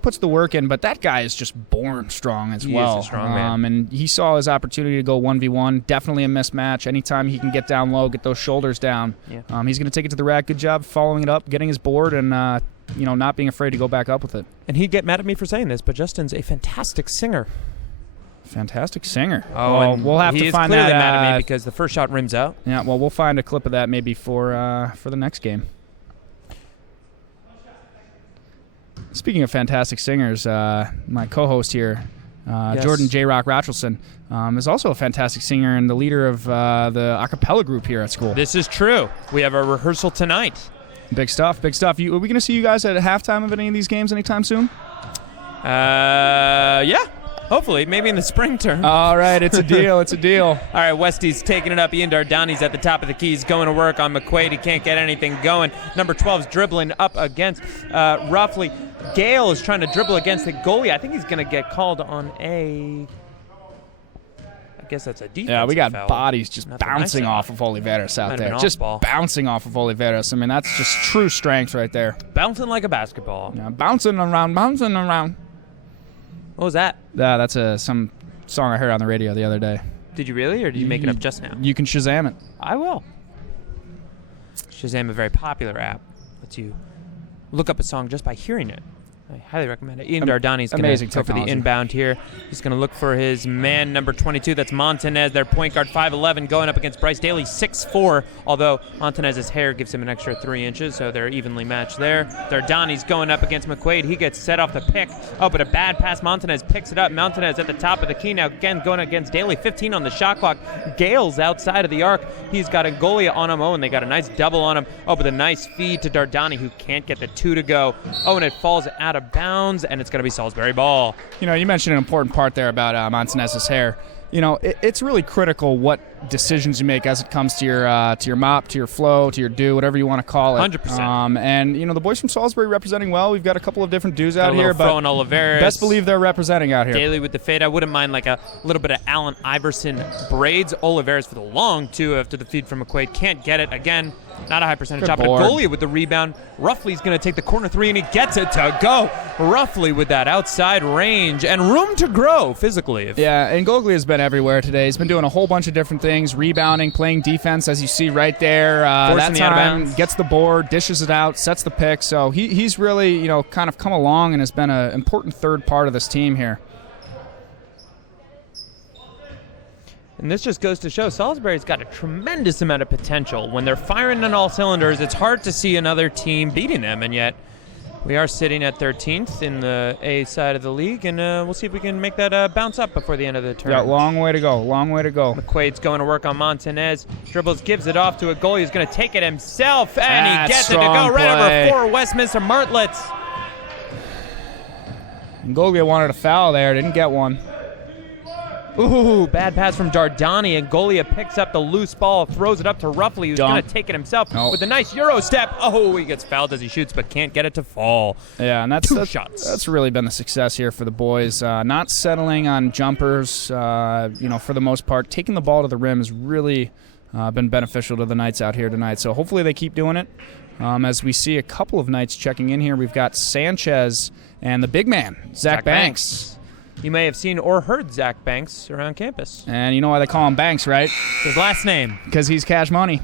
puts the work in, but that guy is just born strong as well. He is a strong man. And he saw his opportunity to go 1v1. Definitely a mismatch. Anytime he can get down low, get those shoulders down, he's going to take it to the rack. Good job following it up, getting his board, and not being afraid to go back up with it. And he'd get mad at me for saying this, but Justin's a fantastic singer. Fantastic singer. Oh, well, we'll have to find that. He is clearly mad at me because the first shot rims out. Yeah, well, we'll find a clip of that maybe for the next game. Speaking of fantastic singers, my co-host here, Jordan J. Rock Rachelson, is also a fantastic singer and the leader of the a cappella group here at school. This is true. We have a rehearsal tonight. Big stuff, big stuff. Are we going to see you guys at halftime of any of these games anytime soon? Yeah. Hopefully, maybe in the spring term. All right, it's a deal. It's a deal. All right, Westy's taking it up. Ian Dardani's at the top of the keys, going to work on McQuaid. He can't get anything going. Number 12's dribbling up against roughly. Gale is trying to dribble against the goalie. I think he's going to get called on I guess that's a defensive Yeah, we got foul. bouncing off of Oliveras out there. Just bouncing off of Oliveras. I mean, that's just true strength right there. Bouncing like a basketball. Yeah, bouncing around. What was that? Yeah, that's some song I heard on the radio the other day. Did you really, or did you make it up just now? You can Shazam it. I will. Shazam, a very popular app. Lets you look up a song just by hearing it. I highly recommend it. Ian Dardani's going to go for the inbound here. He's going to look for his man, number 22. That's Montanez, their point guard, 5'11", going up against Bryce Daly, 6'4", although Montanez's hair gives him an extra 3 inches, so they're evenly matched there. Dardani's going up against McQuaid. He gets set off the pick. Oh, but a bad pass. Montanez picks it up. Montanez at the top of the key now, again going against Daly. 15 on the shot clock. Gale's outside of the arc. He's got Angolia on him. Oh, and they got a nice double on him. Oh, but a nice feed to Dardani, who can't get the 2 to go. Oh, and it falls out of bounds, and it's going to be Salisbury ball. You mentioned an important part there about Montanez's hair. It's really critical what decisions you make as it comes to your mop, to your flow, to your do, whatever you want to call it. 100%. And the boys from Salisbury representing well. We've got a couple of different dudes out here, but on Oliveras. Best believe they're representing out here. Daly with the fade. I wouldn't mind like a little bit of Allen Iverson braids. Oliveras for the long 2 after the feed from McQuaid. Can't get it again. Not a high percentage shot, but Golia with the rebound. Roughly's going to take the corner 3, and he gets it to go. Roughly with that outside range and room to grow physically. Yeah, and Goglia has been everywhere today. He's been doing a whole bunch of different things, rebounding, playing defense, as you see right there. That time, gets the board, dishes it out, sets the pick. So he's really, kind of come along and has been an important third part of this team here. And this just goes to show Salisbury's got a tremendous amount of potential. When they're firing on all cylinders, it's hard to see another team beating them, and yet we are sitting at 13th in the A side of the league, and we'll see if we can make that bounce up before the end of the term. Yeah, long way to go. McQuaid's going to work on Montanez. Dribbles, gives it off to a goalie who's going to take it himself, and he gets it to go right over 4 Westminster Martlets. And Goglia wanted a foul there, didn't get one. Ooh, bad pass from Dardani, and Golia picks up the loose ball, throws it up to Roughly, who's going to take it himself with a nice Euro step. Oh, he gets fouled as he shoots, but can't get it to fall. Yeah, and that's shots. That's really been the success here for the boys. Not settling on jumpers, for the most part. Taking the ball to the rim has really been beneficial to the Knights out here tonight. So hopefully they keep doing it. As we see a couple of Knights checking in here, we've got Sanchez and the big man, Zach Banks. You may have seen or heard Zach Banks around campus. And you know why they call him Banks, right? His last name. Because he's Cash Money.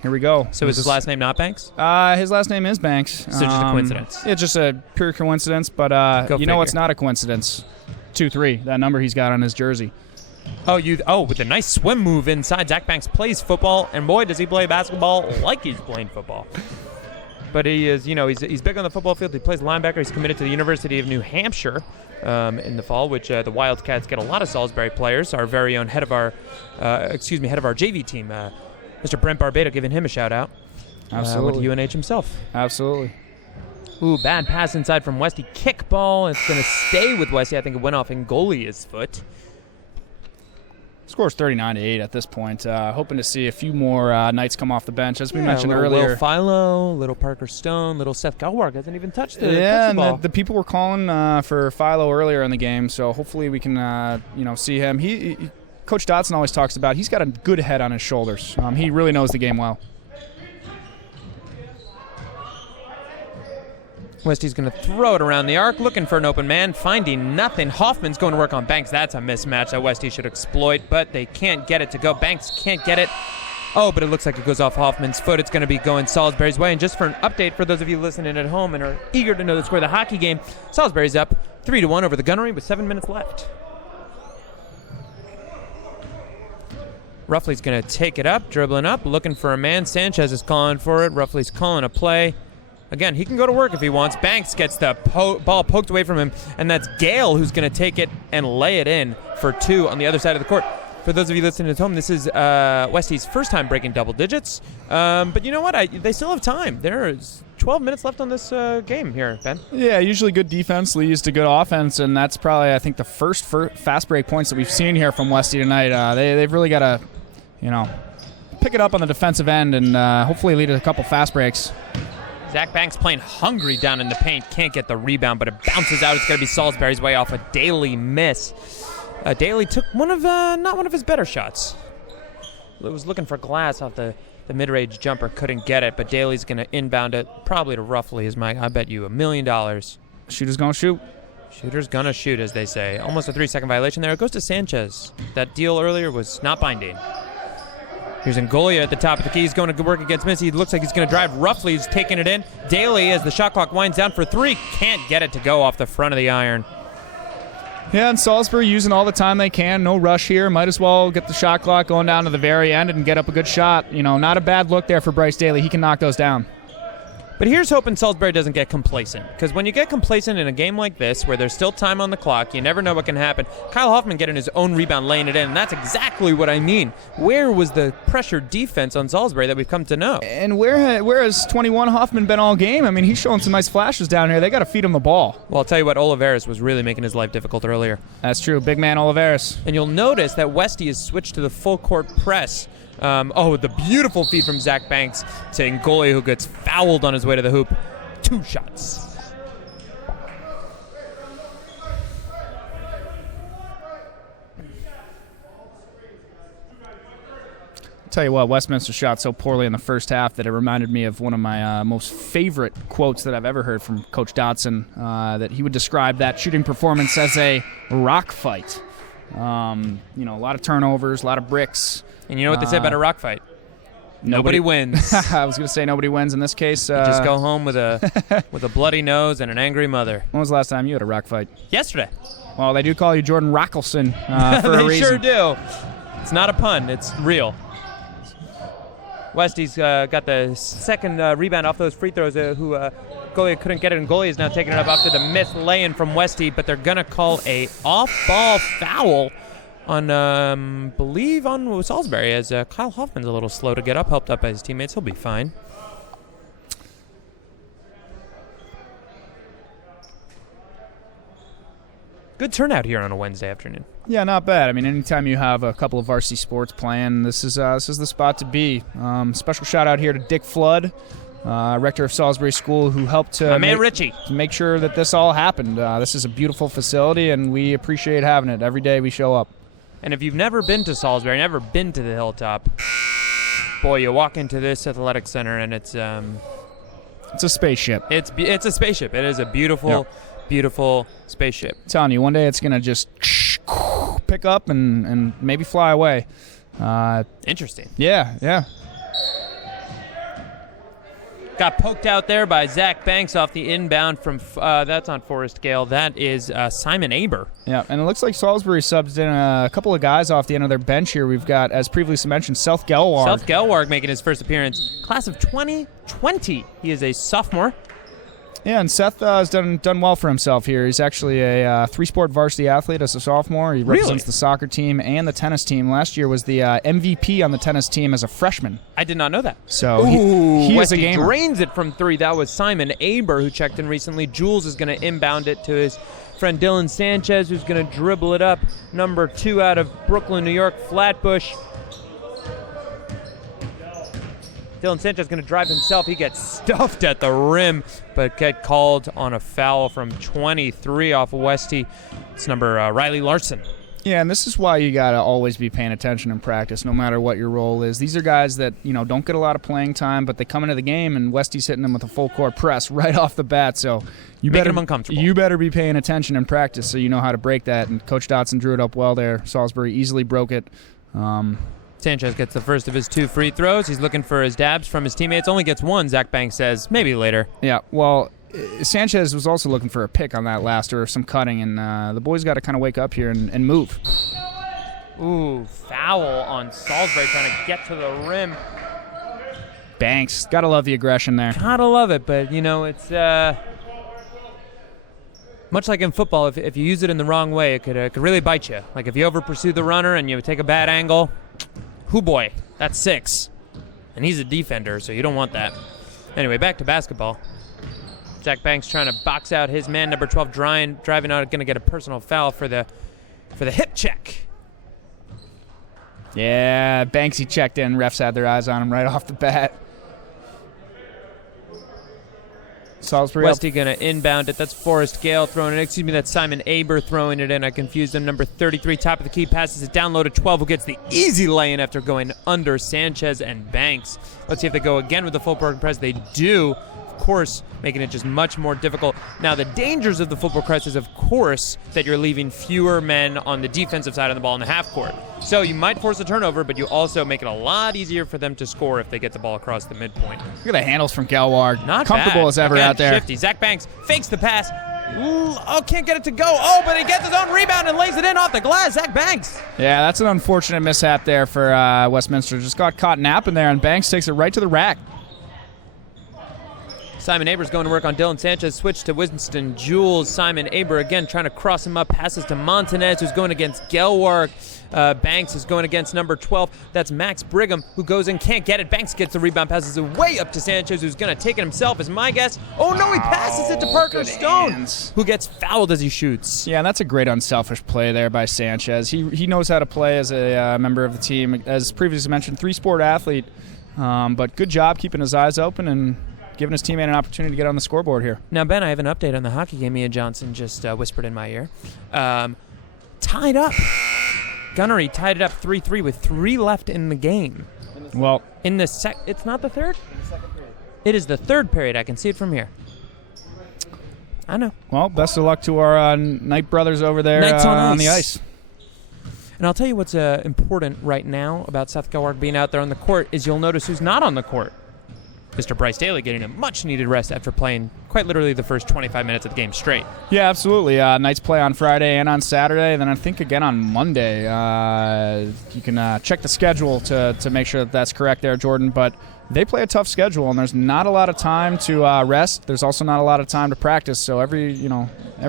Here we go. So is his last name not Banks? His last name is Banks. So just a coincidence. It's just a pure coincidence, but it's not a coincidence. 2-3, that number he's got on his jersey. With a nice swim move inside. Zach Banks plays football, and boy, does he play basketball like he's playing football. but he is, he's big on the football field. He plays linebacker. He's committed to the University of New Hampshire in the fall, which the Wildcats get a lot of Salisbury players. Our very own head of our JV team, Mr. Brent Barbado, giving him a shout out. Absolutely. With UNH himself. Absolutely. Ooh, bad pass inside from Westy. Kick ball. It's going to stay with Westy. I think it went off Ngolia's foot. Score's 39-8 at this point. Hoping to see a few more Knights come off the bench, as we mentioned earlier. Little Philo, little Parker Stone, little Seth Galwark hasn't even touched the and the people were calling for Philo earlier in the game, so hopefully we can see him. He Coach Dotson always talks about he's got a good head on his shoulders. He really knows the game well. Westy's going to throw it around the arc, looking for an open man, finding nothing. Hoffman's going to work on Banks. That's a mismatch that Westy should exploit, but they can't get it to go. Banks can't get it. Oh, but it looks like it goes off Hoffman's foot. It's going to be going Salisbury's way. And just for an update for those of you listening at home and are eager to know the score of the hockey game, Salisbury's up 3-1 over the Gunnery with 7 minutes left. Ruffley's going to take it up, dribbling up, looking for a man. Sanchez is calling for it. Ruffley's calling a play. Again, he can go to work if he wants. Banks gets the ball poked away from him, and that's Gale who's going to take it and lay it in for 2 on the other side of the court. For those of you listening at home, this is Westy's first time breaking double digits. But you know what? They still have time. There's 12 minutes left on this game here, Ben. Yeah, usually good defense leads to good offense, and that's probably, I think, the first fast break points that we've seen here from Westy tonight. They've really got to, pick it up on the defensive end and hopefully lead to a couple fast breaks. Zach Banks playing hungry down in the paint. Can't get the rebound, but it bounces out. It's going to be Salisbury's way off a Daly miss. Daly took not one of his better shots. It was looking for glass off the mid-range jumper. Couldn't get it, but Daly's going to inbound it. Probably to roughly I bet you $1 million. Shooter's going to shoot. Shooter's going to shoot, as they say. Almost a 3-second violation there. It goes to Sanchez. That deal earlier was not binding. Here's Ngolia at the top of the key. He's going to work against Missy. He looks like he's going to drive roughly. He's taking it in. Daly, as the shot clock winds down for 3, can't get it to go off the front of the iron. Yeah, and Salisbury using all the time they can. No rush here. Might as well get the shot clock going down to the very end and get up a good shot. Not a bad look there for Bryce Daly. He can knock those down. But here's hoping Salisbury doesn't get complacent. Because when you get complacent in a game like this, where there's still time on the clock, you never know what can happen. Kyle Hoffman getting his own rebound, laying it in, and that's exactly what I mean. Where was the pressure defense on Salisbury that we've come to know? And where has 21 Hoffman been all game? I mean, he's showing some nice flashes down here. They got to feed him the ball. Well, I'll tell you what, Oliveris was really making his life difficult earlier. That's true. Big man Oliveris. And you'll notice that Westy has switched to the full court press. The beautiful feed from Zach Banks to Ngolia, who gets fouled on his way to the hoop. 2 shots. Tell you what, Westminster shot so poorly in the first half that it reminded me of one of my most favorite quotes that I've ever heard from Coach Dotson, that he would describe that shooting performance as a rock fight. A lot of turnovers, a lot of bricks. And you know what they say about a rock fight? Nobody wins. I was going to say nobody wins in this case. You just go home with a bloody nose and an angry mother. When was the last time you had a rock fight? Yesterday. Well, they do call you Jordan Rockelson for a reason. They sure do. It's not a pun. It's real. Westy's got the second rebound off those free throws. Ngolia couldn't get it, and Ngolia is now taking it up after the missed lay-in from Westy, but they're going to call a off-ball foul on Salisbury, as Kyle Hoffman's a little slow to get up, helped up by his teammates. He'll be fine. Good turnout here on a Wednesday afternoon. Yeah, not bad. I mean, anytime you have a couple of varsity sports playing, this is the spot to be. Special shout out here to Dick Flood, rector of Salisbury School, who helped to make sure that this all happened. This is a beautiful facility, and we appreciate having it. Every day we show up. And if you've never been to Salisbury, never been to the Hilltop, boy, you walk into this athletic center, and it's a spaceship. It's a spaceship. It is a beautiful, beautiful spaceship. I'm telling you, one day it's going to just pick up and maybe fly away. Interesting. Yeah. Got poked out there by Zach Banks off the inbound from, that's on Forrest Gale. That is Simon Aber. Yeah, and it looks like Salisbury subbed in a couple of guys off the end of their bench here. We've got, as previously mentioned, South Gelward. South Gelward making his first appearance. Class of 2020. He is a sophomore. Yeah, and Seth has done well for himself here. He's actually a three-sport varsity athlete as a sophomore. He represents the soccer team and the tennis team. Last year was the MVP on the tennis team as a freshman. I did not know that. So he is a gamer. Drains it from three. That was Simon Aber, who checked in recently. Jules is going to inbound it to his friend Dylan Sanchez, who's going to dribble it up. Number 2 out of Brooklyn, New York, Flatbush. Dylan Sanchez going to drive himself. He gets stuffed at the rim, but get called on a foul from 23 off of Westy. It's number Riley Larson. Yeah, and this is why you got to always be paying attention in practice, no matter what your role is. These are guys that, don't get a lot of playing time, but they come into the game, and Westy's hitting them with a full-court press right off the bat. So you Making them uncomfortable. You better be paying attention in practice so you know how to break that. And Coach Dotson drew it up well there. Salisbury easily broke it. Sanchez gets the first of his 2 free throws. He's looking for his dabs from his teammates. Only gets 1, Zach Banks says. Maybe later. Yeah, well, Sanchez was also looking for a pick on that last or some cutting, and the boys got to kind of wake up here and move. Ooh, foul on Salisbury trying to get to the rim. Banks. Got to love the aggression there. Gotta love it, but, it's much like in football, if you use it in the wrong way, it could really bite you. Like if you over-pursue the runner and you take a bad angle, hoo boy, that's 6. And he's a defender, so you don't want that. Anyway, back to basketball. Zach Banks trying to box out his man, number 12, driving out, going to get a personal foul for the hip check. Yeah, Banksy checked in. Refs had their eyes on him right off the bat. Salisbury Westy going to inbound it. That's Forrest Gale throwing it. Excuse me, that's Simon Aber throwing it in. I confused him. Number 33, top of the key, passes it down low to 12, who gets the easy lay-in after going under Sanchez and Banks. Let's see if they go again with the full court press. They do, of course, making it just much more difficult. Now, the dangers of the full court press is, of course, that you're leaving fewer men on the defensive side of the ball in the half court. So you might force a turnover, but you also make it a lot easier for them to score if they get the ball across the midpoint. Look at the handles from Gelward. Not comfortable bad. as ever Again, out there. Shifty. Zach Banks fakes the pass. Can't get it to go. But he gets his own rebound and lays it in off the glass. Zach Banks. Yeah, that's an unfortunate mishap there for Westminster. Just got caught napping there, and Banks takes it right to the rack. Simon Aber's going to work on Dylan Sanchez. Switch to Winston Jules. Simon Aber again trying to cross him up. Passes to Montanez, who's going against Gelward. Banks is going against number 12. That's Max Brigham, who goes in, can't get it. Banks gets the rebound, passes it way up to Sanchez, who's going to take it himself, is my guess. Oh, no, he passes it to Parker Stone, who gets fouled as he shoots. Yeah, that's a great unselfish play there by Sanchez. He knows how to play as a member of the team. As previously mentioned, three-sport athlete, but good job keeping his eyes open and giving his teammate an opportunity to get on the scoreboard here. Now, Ben, I have an update on the hockey game. Mia Johnson just whispered in my ear. Tied up. Gunnery tied it up 3-3 with 3 left in the game. Well, in the it's not the third? In the second period. It is the third period. I can see it from here. I know. Well, best of luck to our Knight brothers over there Knights on the ice. And I'll tell you what's important right now about South Gelward being out there on the court is you'll notice who's not on the court. Mr. Bryce Daly getting a much-needed rest after playing quite literally the first 25 minutes of the game straight. Yeah, absolutely. Knights play on Friday and on Saturday, and then I think again on Monday. You can check the schedule to make sure that that's correct there, Jordan. But they play a tough schedule, and there's not a lot of time to rest. There's also not a lot of time to practice, so every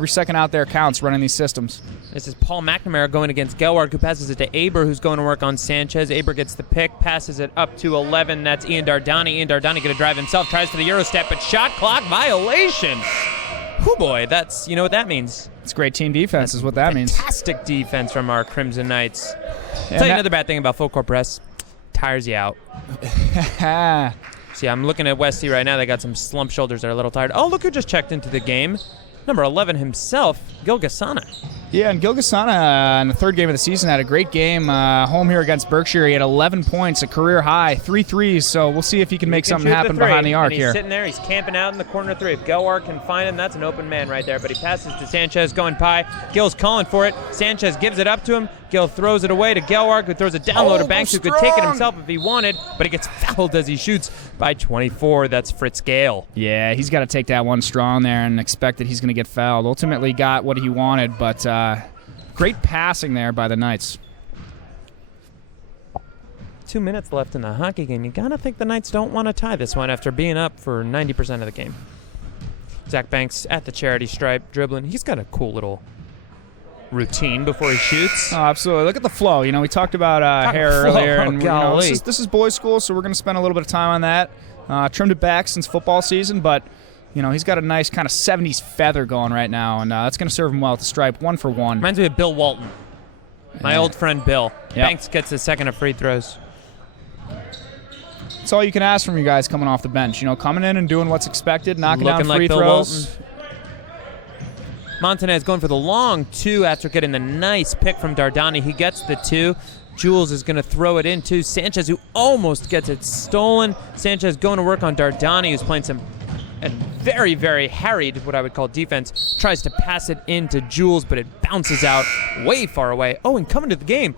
second out there counts running these systems. This is Paul McNamara going against Gelward, who passes it to Aber, who's going to work on Sanchez. Aber gets the pick, passes it up to 11. That's Ian Dardani. Ian Dardani going to drive himself, tries for the Euro step, but shot clock violation. Whoo boy, that's, you know what that means. It's great team defense is what that means. Fantastic defense from our Crimson Knights. I'll tell you another bad thing about full court press. Tires you out. See, I'm looking at Westy right now. They got some slump shoulders. They're a little tired. Oh, look who just checked into the game. Number 11 himself, Gil Gasana. Yeah, and Gil Gasana in the third game of the season had a great game home here against Berkshire. He had 11 points, a career high, 3 threes, so we'll see if he can make something happen behind the arc he's here. Sitting there, he's camping out in the corner 3. If Gelwar can find him, that's an open man right there, but he passes to Sanchez going pie. Gil's calling for it. Sanchez gives it up to him. Gil throws it away to Gelwar, who throws it down low to Banks, who could take it himself if he wanted, but he gets fouled as he shoots by 24. That's Fritz Gale. Yeah, he's got to take that one strong there and expect that he's going to get fouled. Ultimately got what he wanted, but great passing there by the Knights. 2 minutes left in the hockey game. You got to think the Knights don't want to tie this one after being up for 90% of the game. Zach Banks at the charity stripe, dribbling. He's got a cool little routine before he shoots. Oh, absolutely. Look at the flow. You know, we talked about hair earlier, and this is boys' school, so we're going to spend a little bit of time on that. Trimmed it back since football season, but you know, he's got a nice kind of 70s feather going right now, and that's going to serve him well at the stripe. 1 for 1. Reminds me of Bill Walton, my old friend Bill. Yep. Banks gets his second of free throws. That's all you can ask from you guys coming off the bench. You know, coming in and doing what's expected, knocking Looking down free like Bill throws. Walton. Montanez going for the long 2 after getting the nice pick from Dardani. He gets the 2. Jules is going to throw it into Sanchez, who almost gets it stolen. Sanchez going to work on Dardani, who's playing some very, very harried, what I would call defense. Tries to pass it into Jules, but it bounces out way far away. Oh, and coming to the game,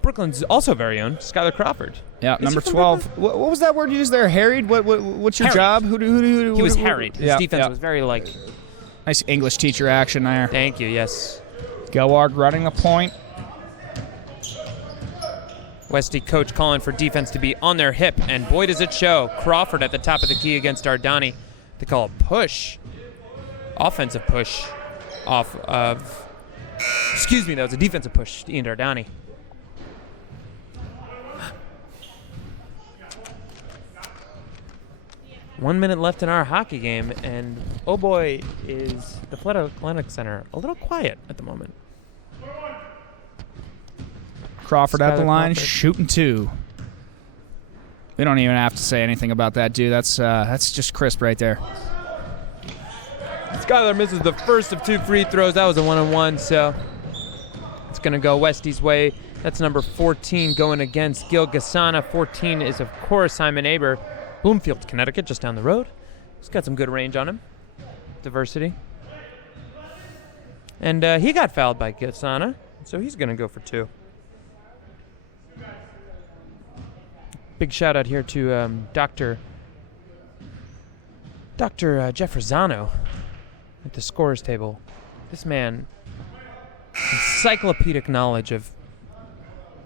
Brooklyn's also very own Skylar Crawford. Yeah, number 12. What was that word used there? Harried? What's your job? He was harried. His defense was very, nice English teacher action there. Thank you, yes. Gelward running the point. Westy coach calling for defense to be on their hip, and boy does it show. Crawford at the top of the key against Dardani. They call a push. Offensive push off of... Excuse me, that was a defensive push to Ian Dardani. One minute left in our hockey game, and oh boy, is the Flood Athletics Center a little quiet at the moment. Crawford at the line, Crawford. shooting 2. We don't even have to say anything about that, dude. That's just crisp right there. Skylar misses the first of 2 free throws. That was a 1-on-1, so it's going to go Westy's way. That's number 14 going against Gil Gasana. 14 is, of course, Simon Aber. Bloomfield, Connecticut, just down the road. He's got some good range on him. Diversity. And he got fouled by Gasana, so he's going to go for 2. Big shout out here to Dr. Jeff Rosano at the scorers table. This man, encyclopedic knowledge of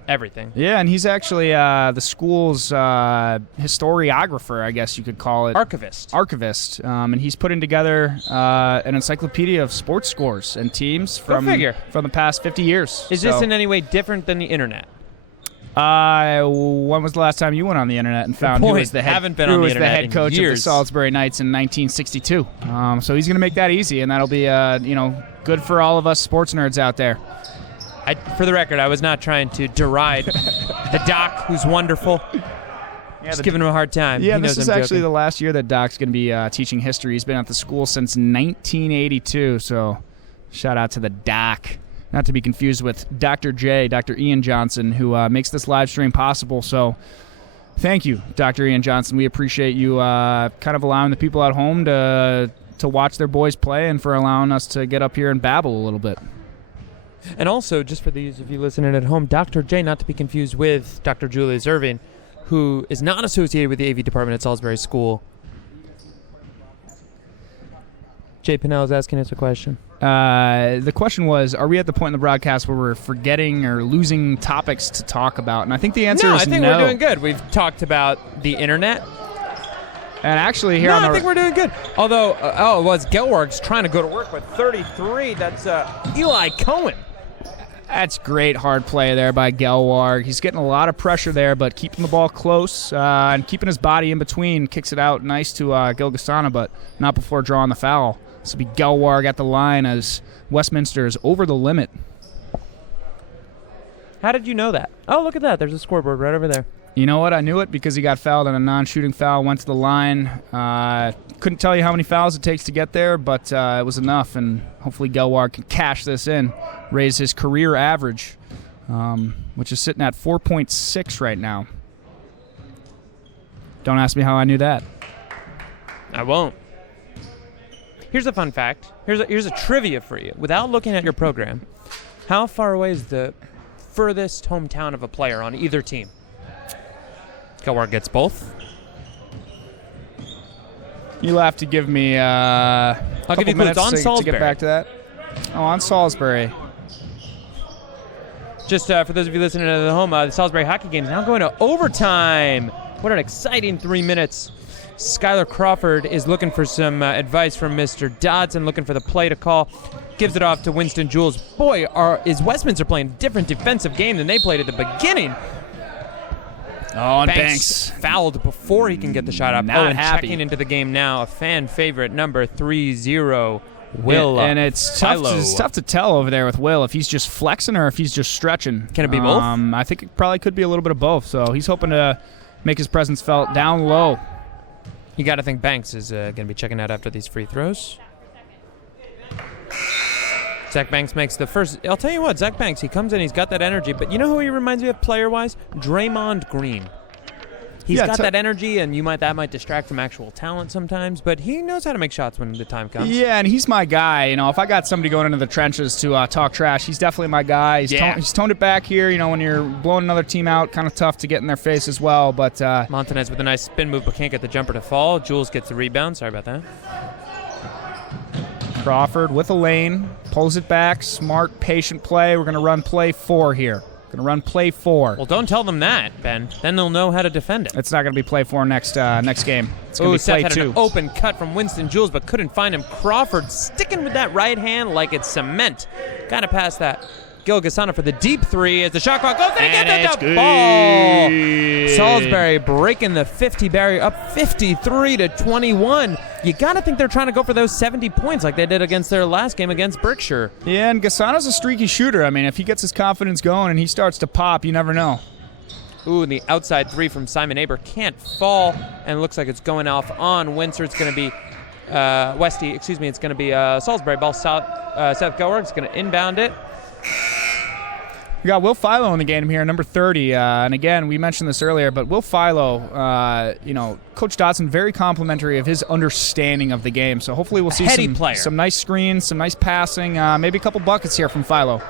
everything. Yeah, and he's actually the school's historiographer, I guess you could call it. Archivist. And he's putting together an encyclopedia of sports scores and teams from the past 50 years. Is this in any way different than the internet? When was the last time you went on the internet and found who was the head coach of the Salisbury Knights in 1962? So he's going to make that easy, and that'll be good for all of us sports nerds out there. For the record, I was not trying to deride the doc, who's wonderful. Just giving him a hard time. Yeah, this is actually the last year that Doc's going to be teaching history. He's been at the school since 1982, so shout out to the Doc. Not to be confused with Dr. J, Dr. Ian Johnson, who makes this live stream possible. So thank you, Dr. Ian Johnson. We appreciate you kind of allowing the people at home to watch their boys play and for allowing us to get up here and babble a little bit. And also, just for these of you listening at home, Dr. J, not to be confused with Dr. Julius Irving, who is not associated with the AV department at Salisbury School. Jay Pinnell is asking us a question. The question was, are we at the point in the broadcast where we're forgetting or losing topics to talk about? And I think the answer is no. I think we're doing good. We've talked about the internet. And actually here I think we're doing good. Although, it was Gelwarg's trying to go to work with 33. That's Eli Cohen. That's great hard play there by Gelwarg. He's getting a lot of pressure there, but keeping the ball close and keeping his body in between. Kicks it out nice to Gil Gasana, but not before drawing the foul. This will be Gelwarg at the line as Westminster is over the limit. How did you know that? Oh, look at that. There's a scoreboard right over there. You know what? I knew it because he got fouled on a non-shooting foul, went to the line. Couldn't tell you how many fouls it takes to get there, but it was enough, and hopefully Gelward can cash this in, raise his career average, which is sitting at 4.6 right now. Don't ask me how I knew that. I won't. Here's a fun fact. Here's a trivia for you. Without looking at your program, how far away is the furthest hometown of a player on either team? Gelward gets both. You'll have to give me a couple minutes to get back to that. Oh, on Salisbury. Just for those of you listening at home, the Salisbury hockey game is now going to overtime. What an exciting 3 minutes. Skylar Crawford is looking for some advice from Mr. Dodson, looking for the play to call. Gives it off to Winston Jules. Boy, is Westminster playing a different defensive game than they played at the beginning. Oh, and Banks fouled before he can get the shot up. Not happy. Checking into the game now, a fan favorite, number 30, Will. And it's tough to tell over there with Will if he's just flexing or if he's just stretching. Can it be both? I think it probably could be a little bit of both. So he's hoping to make his presence felt down low. You got to think Banks is going to be checking out after these free throws. Zach Banks makes the first. I'll tell you what, Zach Banks, he comes in, he's got that energy, but you know who he reminds me of player-wise? Draymond Green. He's got that energy, and that might distract from actual talent sometimes, but he knows how to make shots when the time comes. Yeah, and he's my guy. You know, if I got somebody going into the trenches to talk trash, he's definitely my guy. He's toned it back here. You know, when you're blowing another team out, kind of tough to get in their face as well. But Montanez with a nice spin move, but can't get the jumper to fall. Jules gets the rebound. Sorry about that. Crawford with a lane, pulls it back, smart, patient play. We're going to run play 4 here. Going to run play 4. Well, don't tell them that, Ben. Then they'll know how to defend it. It's not going to be play 4 next game. It's going to be Seth play had 2. An open cut from Winston Jules, but couldn't find him. Crawford sticking with that right hand like it's cement. Got to pass that. Gil Gasana for the deep 3 as the shot clock goes, and he gets the ball. Salisbury breaking the 50 barrier, up 53-21. You got to think they're trying to go for those 70 points like they did against their last game against Berkshire. Yeah, and Gasana's a streaky shooter. I mean, if he gets his confidence going and he starts to pop, you never know. Ooh, and the outside 3 from Simon Aber can't fall, and it looks like it's going off on Windsor. It's going to be it's going to be Salisbury ball. Seth Gelward is going to inbound it. We got Will Philo in the game here, number 30. And again, we mentioned this earlier, but Will Philo, Coach Dodson, very complimentary of his understanding of the game. So hopefully we'll see some nice screens, some nice passing, maybe a couple buckets here from Philo.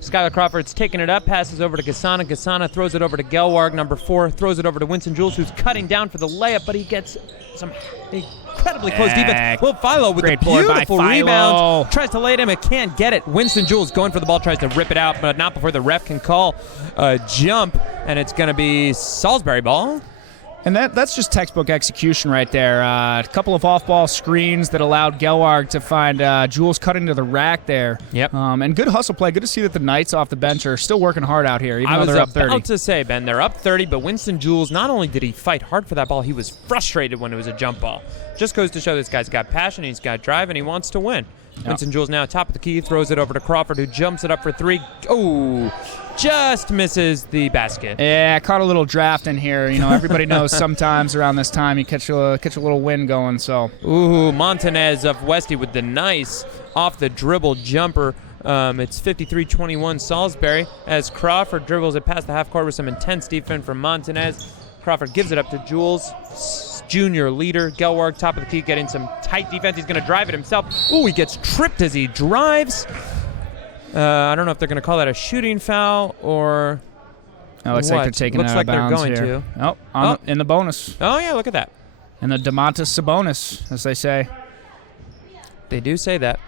Skylar Crawford's taking it up, passes over to Gasana. Gasana throws it over to Gelward, number 4, throws it over to Winston Jules, who's cutting down for the layup, but he gets some incredibly close defense. Will Philo with the beautiful rebound. Tries to lay it in, but can't get it. Winston Jules going for the ball, tries to rip it out, but not before the ref can call a jump, and it's going to be Salisbury ball. And that's just textbook execution right there. A couple of off-ball screens that allowed Gelward to find Jules cut into the rack there. Yep. And good hustle play. Good to see that the Knights off the bench are still working hard out here, even though they're up 30. I was about to say, Ben, they're up 30, but Winston Jules, not only did he fight hard for that ball, he was frustrated when it was a jump ball. Just goes to show this guy's got passion, he's got drive, and he wants to win. Yep. Winston Jules now top of the key, throws it over to Crawford, who jumps it up for 3. Oh, just misses the basket. Yeah, caught a little draft in here. You know, everybody knows sometimes around this time you catch a little wind going. So, ooh, Montanez of Westy with the nice off the dribble jumper. It's 53-21 Salisbury as Crawford dribbles it past the half court with some intense defense from Montanez. Crawford gives it up to Jules, junior leader. Gelward, top of the key, getting some tight defense. He's going to drive it himself. Ooh, he gets tripped as he drives. I don't know if they're going to call that a shooting foul or looks like they're taking it out of bounds here. Looks like they're going to. In the bonus. Oh, yeah, look at that. In the Domantas Sabonis, as they say. They do say that.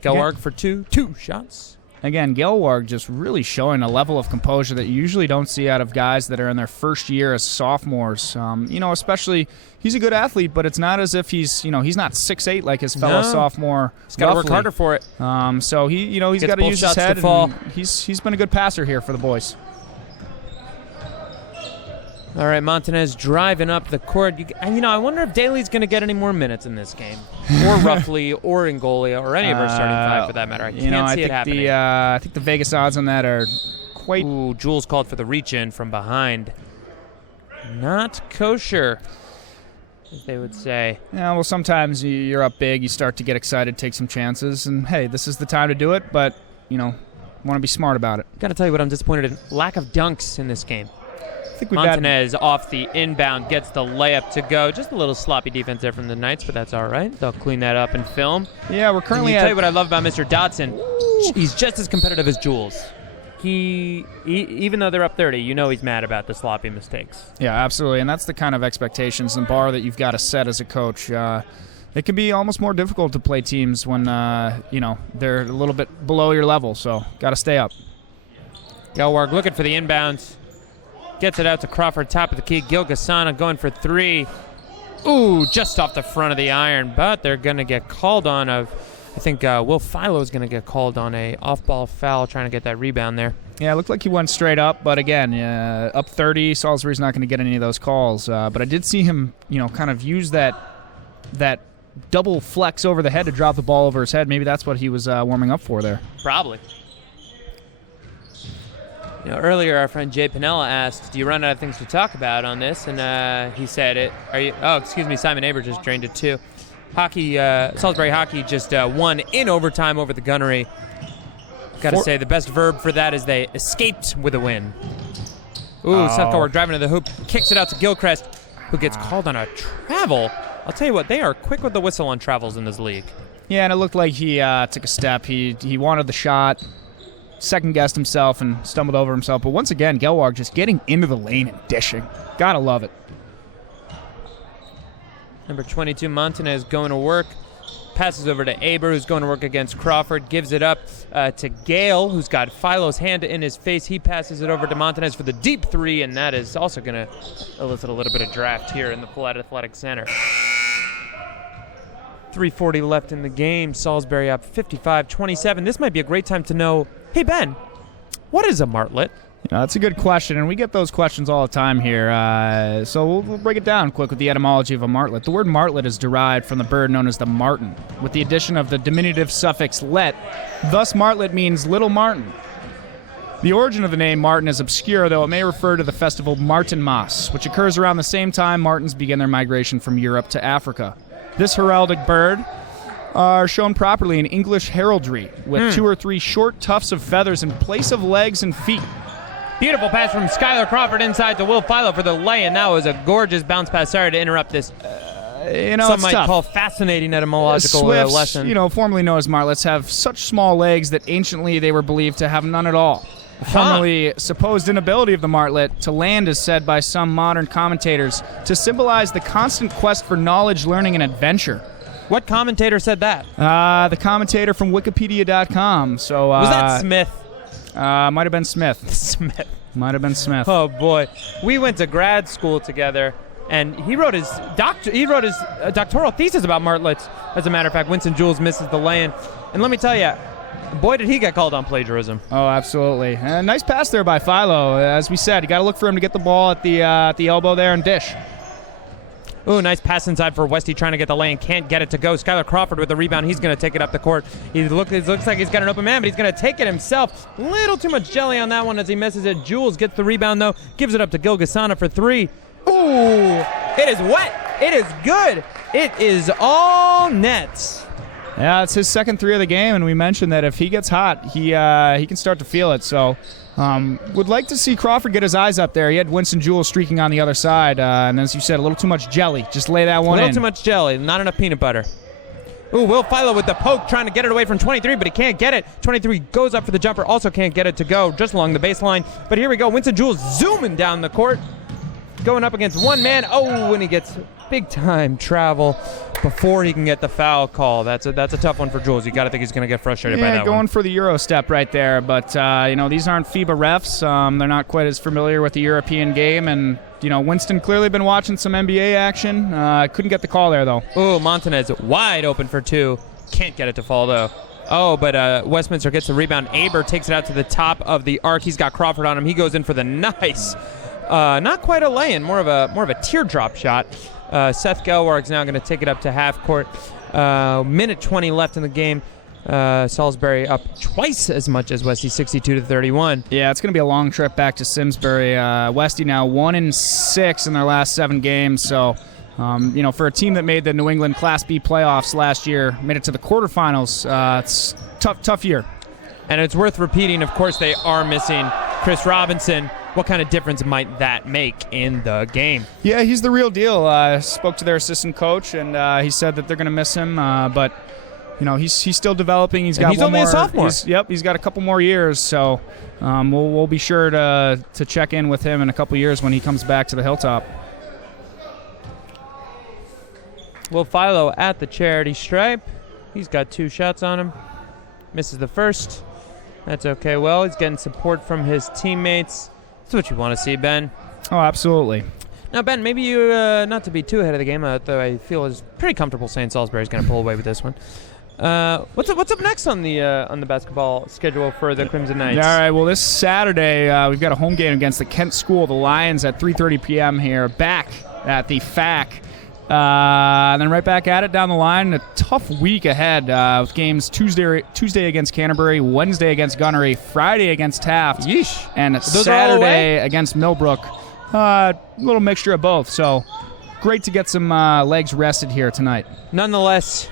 Gelward for two shots. Again, Gelward just really showing a level of composure that you usually don't see out of guys that are in their first year as sophomores. Especially, he's a good athlete, but it's not as if he's not 6'8" like his fellow sophomore. He's got to work harder for it. So he's got to use his head. And he's been a good passer here for the boys. All right, Montanez driving up the court. I wonder if Daly's going to get any more minutes in this game, or Ruffley, or Ingolia, or any of our starting 5 for that matter. I can't see it happening. I think the Vegas odds on that are quite... Ooh, Jules called for the reach-in from behind. Not kosher, as they would say. Yeah, well, sometimes you're up big, you start to get excited, take some chances, and hey, this is the time to do it, but, want to be smart about it. Got to tell you what I'm disappointed in. Lack of dunks in this game. I think Montanez off the inbound gets the layup to go. Just a little sloppy defense there from the Knights, but that's all right. They'll clean that up in film. Yeah, we're currently tell you what I love about Mr. Dotson. He's just as competitive as Jules. He even though they're up 30, he's mad about the sloppy mistakes. Yeah, absolutely, and that's the kind of expectations and bar that you've got to set as a coach. It can be almost more difficult to play teams when, they're a little bit below your level, so got to stay up. Gelwarg looking for the inbounds. Gets it out to Crawford, top of the key. Gil Gasana going for three. Ooh, just off the front of the iron, but they're going to get called on I think Will Philo is going to get called on a off-ball foul trying to get that rebound there. Yeah, it looked like he went straight up, but again, up 30, Salisbury's not going to get any of those calls. But I did see him, kind of use that double flex over the head to drop the ball over his head. Maybe that's what he was warming up for there. Probably. Earlier our friend Jay Pinella asked, do you run out of things to talk about on this? And he said, Simon Aber just drained it too. Salisbury hockey just won in overtime over the Gunnery. Got to say, the best verb for that is they escaped with a win. Ooh, Seth Gelwarg driving to the hoop, kicks it out to Gilchrist, who gets called on a travel. I'll tell you what, they are quick with the whistle on travels in this league. Yeah, and it looked like he took a step. He wanted the shot, second-guessed himself, and stumbled over himself. But once again, Gelwarg just getting into the lane and dishing. Gotta love it. Number 22, Montanez going to work. Passes over to Aber, who's going to work against Crawford. Gives it up to Gale, who's got Philo's hand in his face. He passes it over to Montanez for the deep three, and that is also going to elicit a little bit of draft here in the Full Athletic Center. 3:40 left in the game. Salisbury up 55-27. This might be a great time to know, hey, Ben, what is a martlet? That's a good question, and we get those questions all the time here. So we'll break it down quick with the etymology of a martlet. The word martlet is derived from the bird known as the martin, with the addition of the diminutive suffix let. Thus, martlet means little martin. The origin of the name martin is obscure, though it may refer to the festival Martinmas, which occurs around the same time martins begin their migration from Europe to Africa. This heraldic bird are shown properly in English heraldry, with 2 or 3 short tufts of feathers in place of legs and feet. Beautiful pass from Skylar Crawford inside to Will Philo for the lay, and that was a gorgeous bounce pass. Sorry to interrupt this. Some might call fascinating etymological lesson. Formerly known as martlets, have such small legs that anciently they were believed to have none at all. The formerly supposed inability of the martlet to land is said by some modern commentators to symbolize the constant quest for knowledge, learning, and adventure. What commentator said that? The commentator from Wikipedia.com. So was that Smith? Might have been Smith. Might have been Smith. Oh boy, we went to grad school together, and he wrote his doctoral thesis about martlets. As a matter of fact, Winston Jules misses the lay-in, and let me tell you, boy, did he get called on plagiarism. Oh, absolutely. Nice pass there by Philo. As we said, you got to look for him to get the ball at the elbow there and dish. Ooh, nice pass inside for Westy trying to get the lane. Can't get it to go. Skylar Crawford with the rebound. He's going to take it up the court. It looks like he's got an open man, but he's going to take it himself. Little too much jelly on that one as he misses it. Jules gets the rebound, though. Gives it up to Gil Gasana for 3. Ooh, it is wet. It is good. It is all nets. Yeah, it's his second 3 of the game, and we mentioned that if he gets hot, he can start to feel it. So would like to see Crawford get his eyes up there. He had Winston Jules streaking on the other side, and as you said, a little too much jelly. Just lay that one in. A little too much jelly, not enough peanut butter. Ooh, Will Philo with the poke, trying to get it away from 23, but he can't get it. 23 goes up for the jumper, also can't get it to go just along the baseline. But here we go, Winston Jules zooming down the court, going up against one man. Oh, and he gets big-time travel before he can get the foul call. That's a tough one for Jules. You got to think he's going to get frustrated by that one. Yeah, going for the Euro step right there. But, these aren't FIBA refs. They're not quite as familiar with the European game. And, Winston clearly been watching some NBA action. Couldn't get the call there, though. Ooh, Montanez wide open for 2. Can't get it to fall, though. Oh, but Westminster gets the rebound. Aber takes it out to the top of the arc. He's got Crawford on him. He goes in for the nice, not quite a lay-in, more of a teardrop shot. Seth Gelwarg's now going to take it up to half court. Minute 20 left in the game. Salisbury up twice as much as Westy, 62-31. Yeah, it's going to be a long trip back to Simsbury. Westy now 1-6 in their last 7 games. So, for a team that made the New England Class B playoffs last year, made it to the quarterfinals, it's tough year. And it's worth repeating, of course, they are missing Chris Robinson. What kind of difference might that make in the game? Yeah, he's the real deal. I spoke to their assistant coach, and he said that they're going to miss him. But he's still developing. He's only a sophomore. He's got a couple more years. So we'll be sure to check in with him in a couple years when he comes back to the Hilltop. Will Philo at the charity stripe. He's got 2 shots on him. Misses the first. That's okay. Well, he's getting support from his teammates. That's what you want to see, Ben. Oh, absolutely. Now, Ben, maybe you, not to be too ahead of the game, though I feel is pretty comfortable saying Salisbury's going to pull away with this one. What's up next on the basketball schedule for the Crimson Knights? All right. Well, this Saturday we've got a home game against the Kent School, the Lions, at 3:30 p.m. here, back at the FAC. And then right back at it down the line. A tough week ahead with games Tuesday against Canterbury, Wednesday against Gunnery, Friday against Taft, Yeesh. and Those Saturday against Millbrook. A little mixture of both. So great to get some legs rested here tonight. Nonetheless,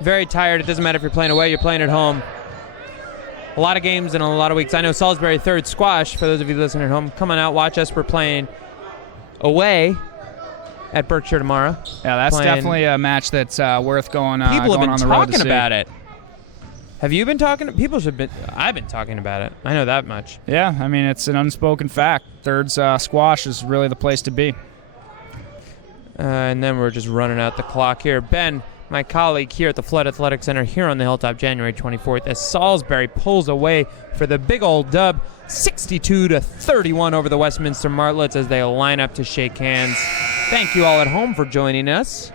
very tired. It doesn't matter if you're playing away, you're playing at home. A lot of games in a lot of weeks. I know Salisbury third squash, for those of you listening at home. Come on out, watch us. We're playing away at Berkshire tomorrow. Yeah, that's definitely a match that's worth going. People going have on been the road to talking see. about it. Have you been talking? I've been talking about it. I know that much. Yeah, I mean it's an unspoken fact. Third squash is really the place to be. And then we're just running out the clock here. Ben, my colleague here at the Flood Athletic Center here on the Hilltop, January 24th, as Salisbury pulls away for the big old dub, 62-31 over the Westminster Martlets as they line up to shake hands. Thank you all at home for joining us.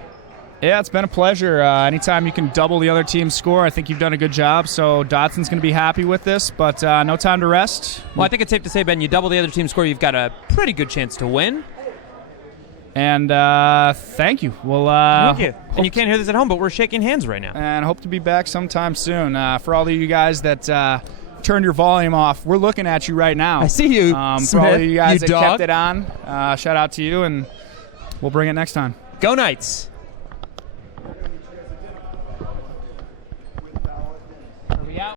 Yeah, it's been a pleasure. Anytime you can double the other team's score, I think you've done a good job. So Dodson's going to be happy with this, but no time to rest. Well, I think it's safe to say, Ben, you double the other team's score, you've got a pretty good chance to win. And thank you. Well, thank you. And you can't hear this at home, but we're shaking hands right now. And hope to be back sometime soon. For all of you guys that turned your volume off, we're looking at you right now. I see you, For all Smith, of you guys you that dog. kept it on, shout out to you, and we'll bring it next time. Go Knights!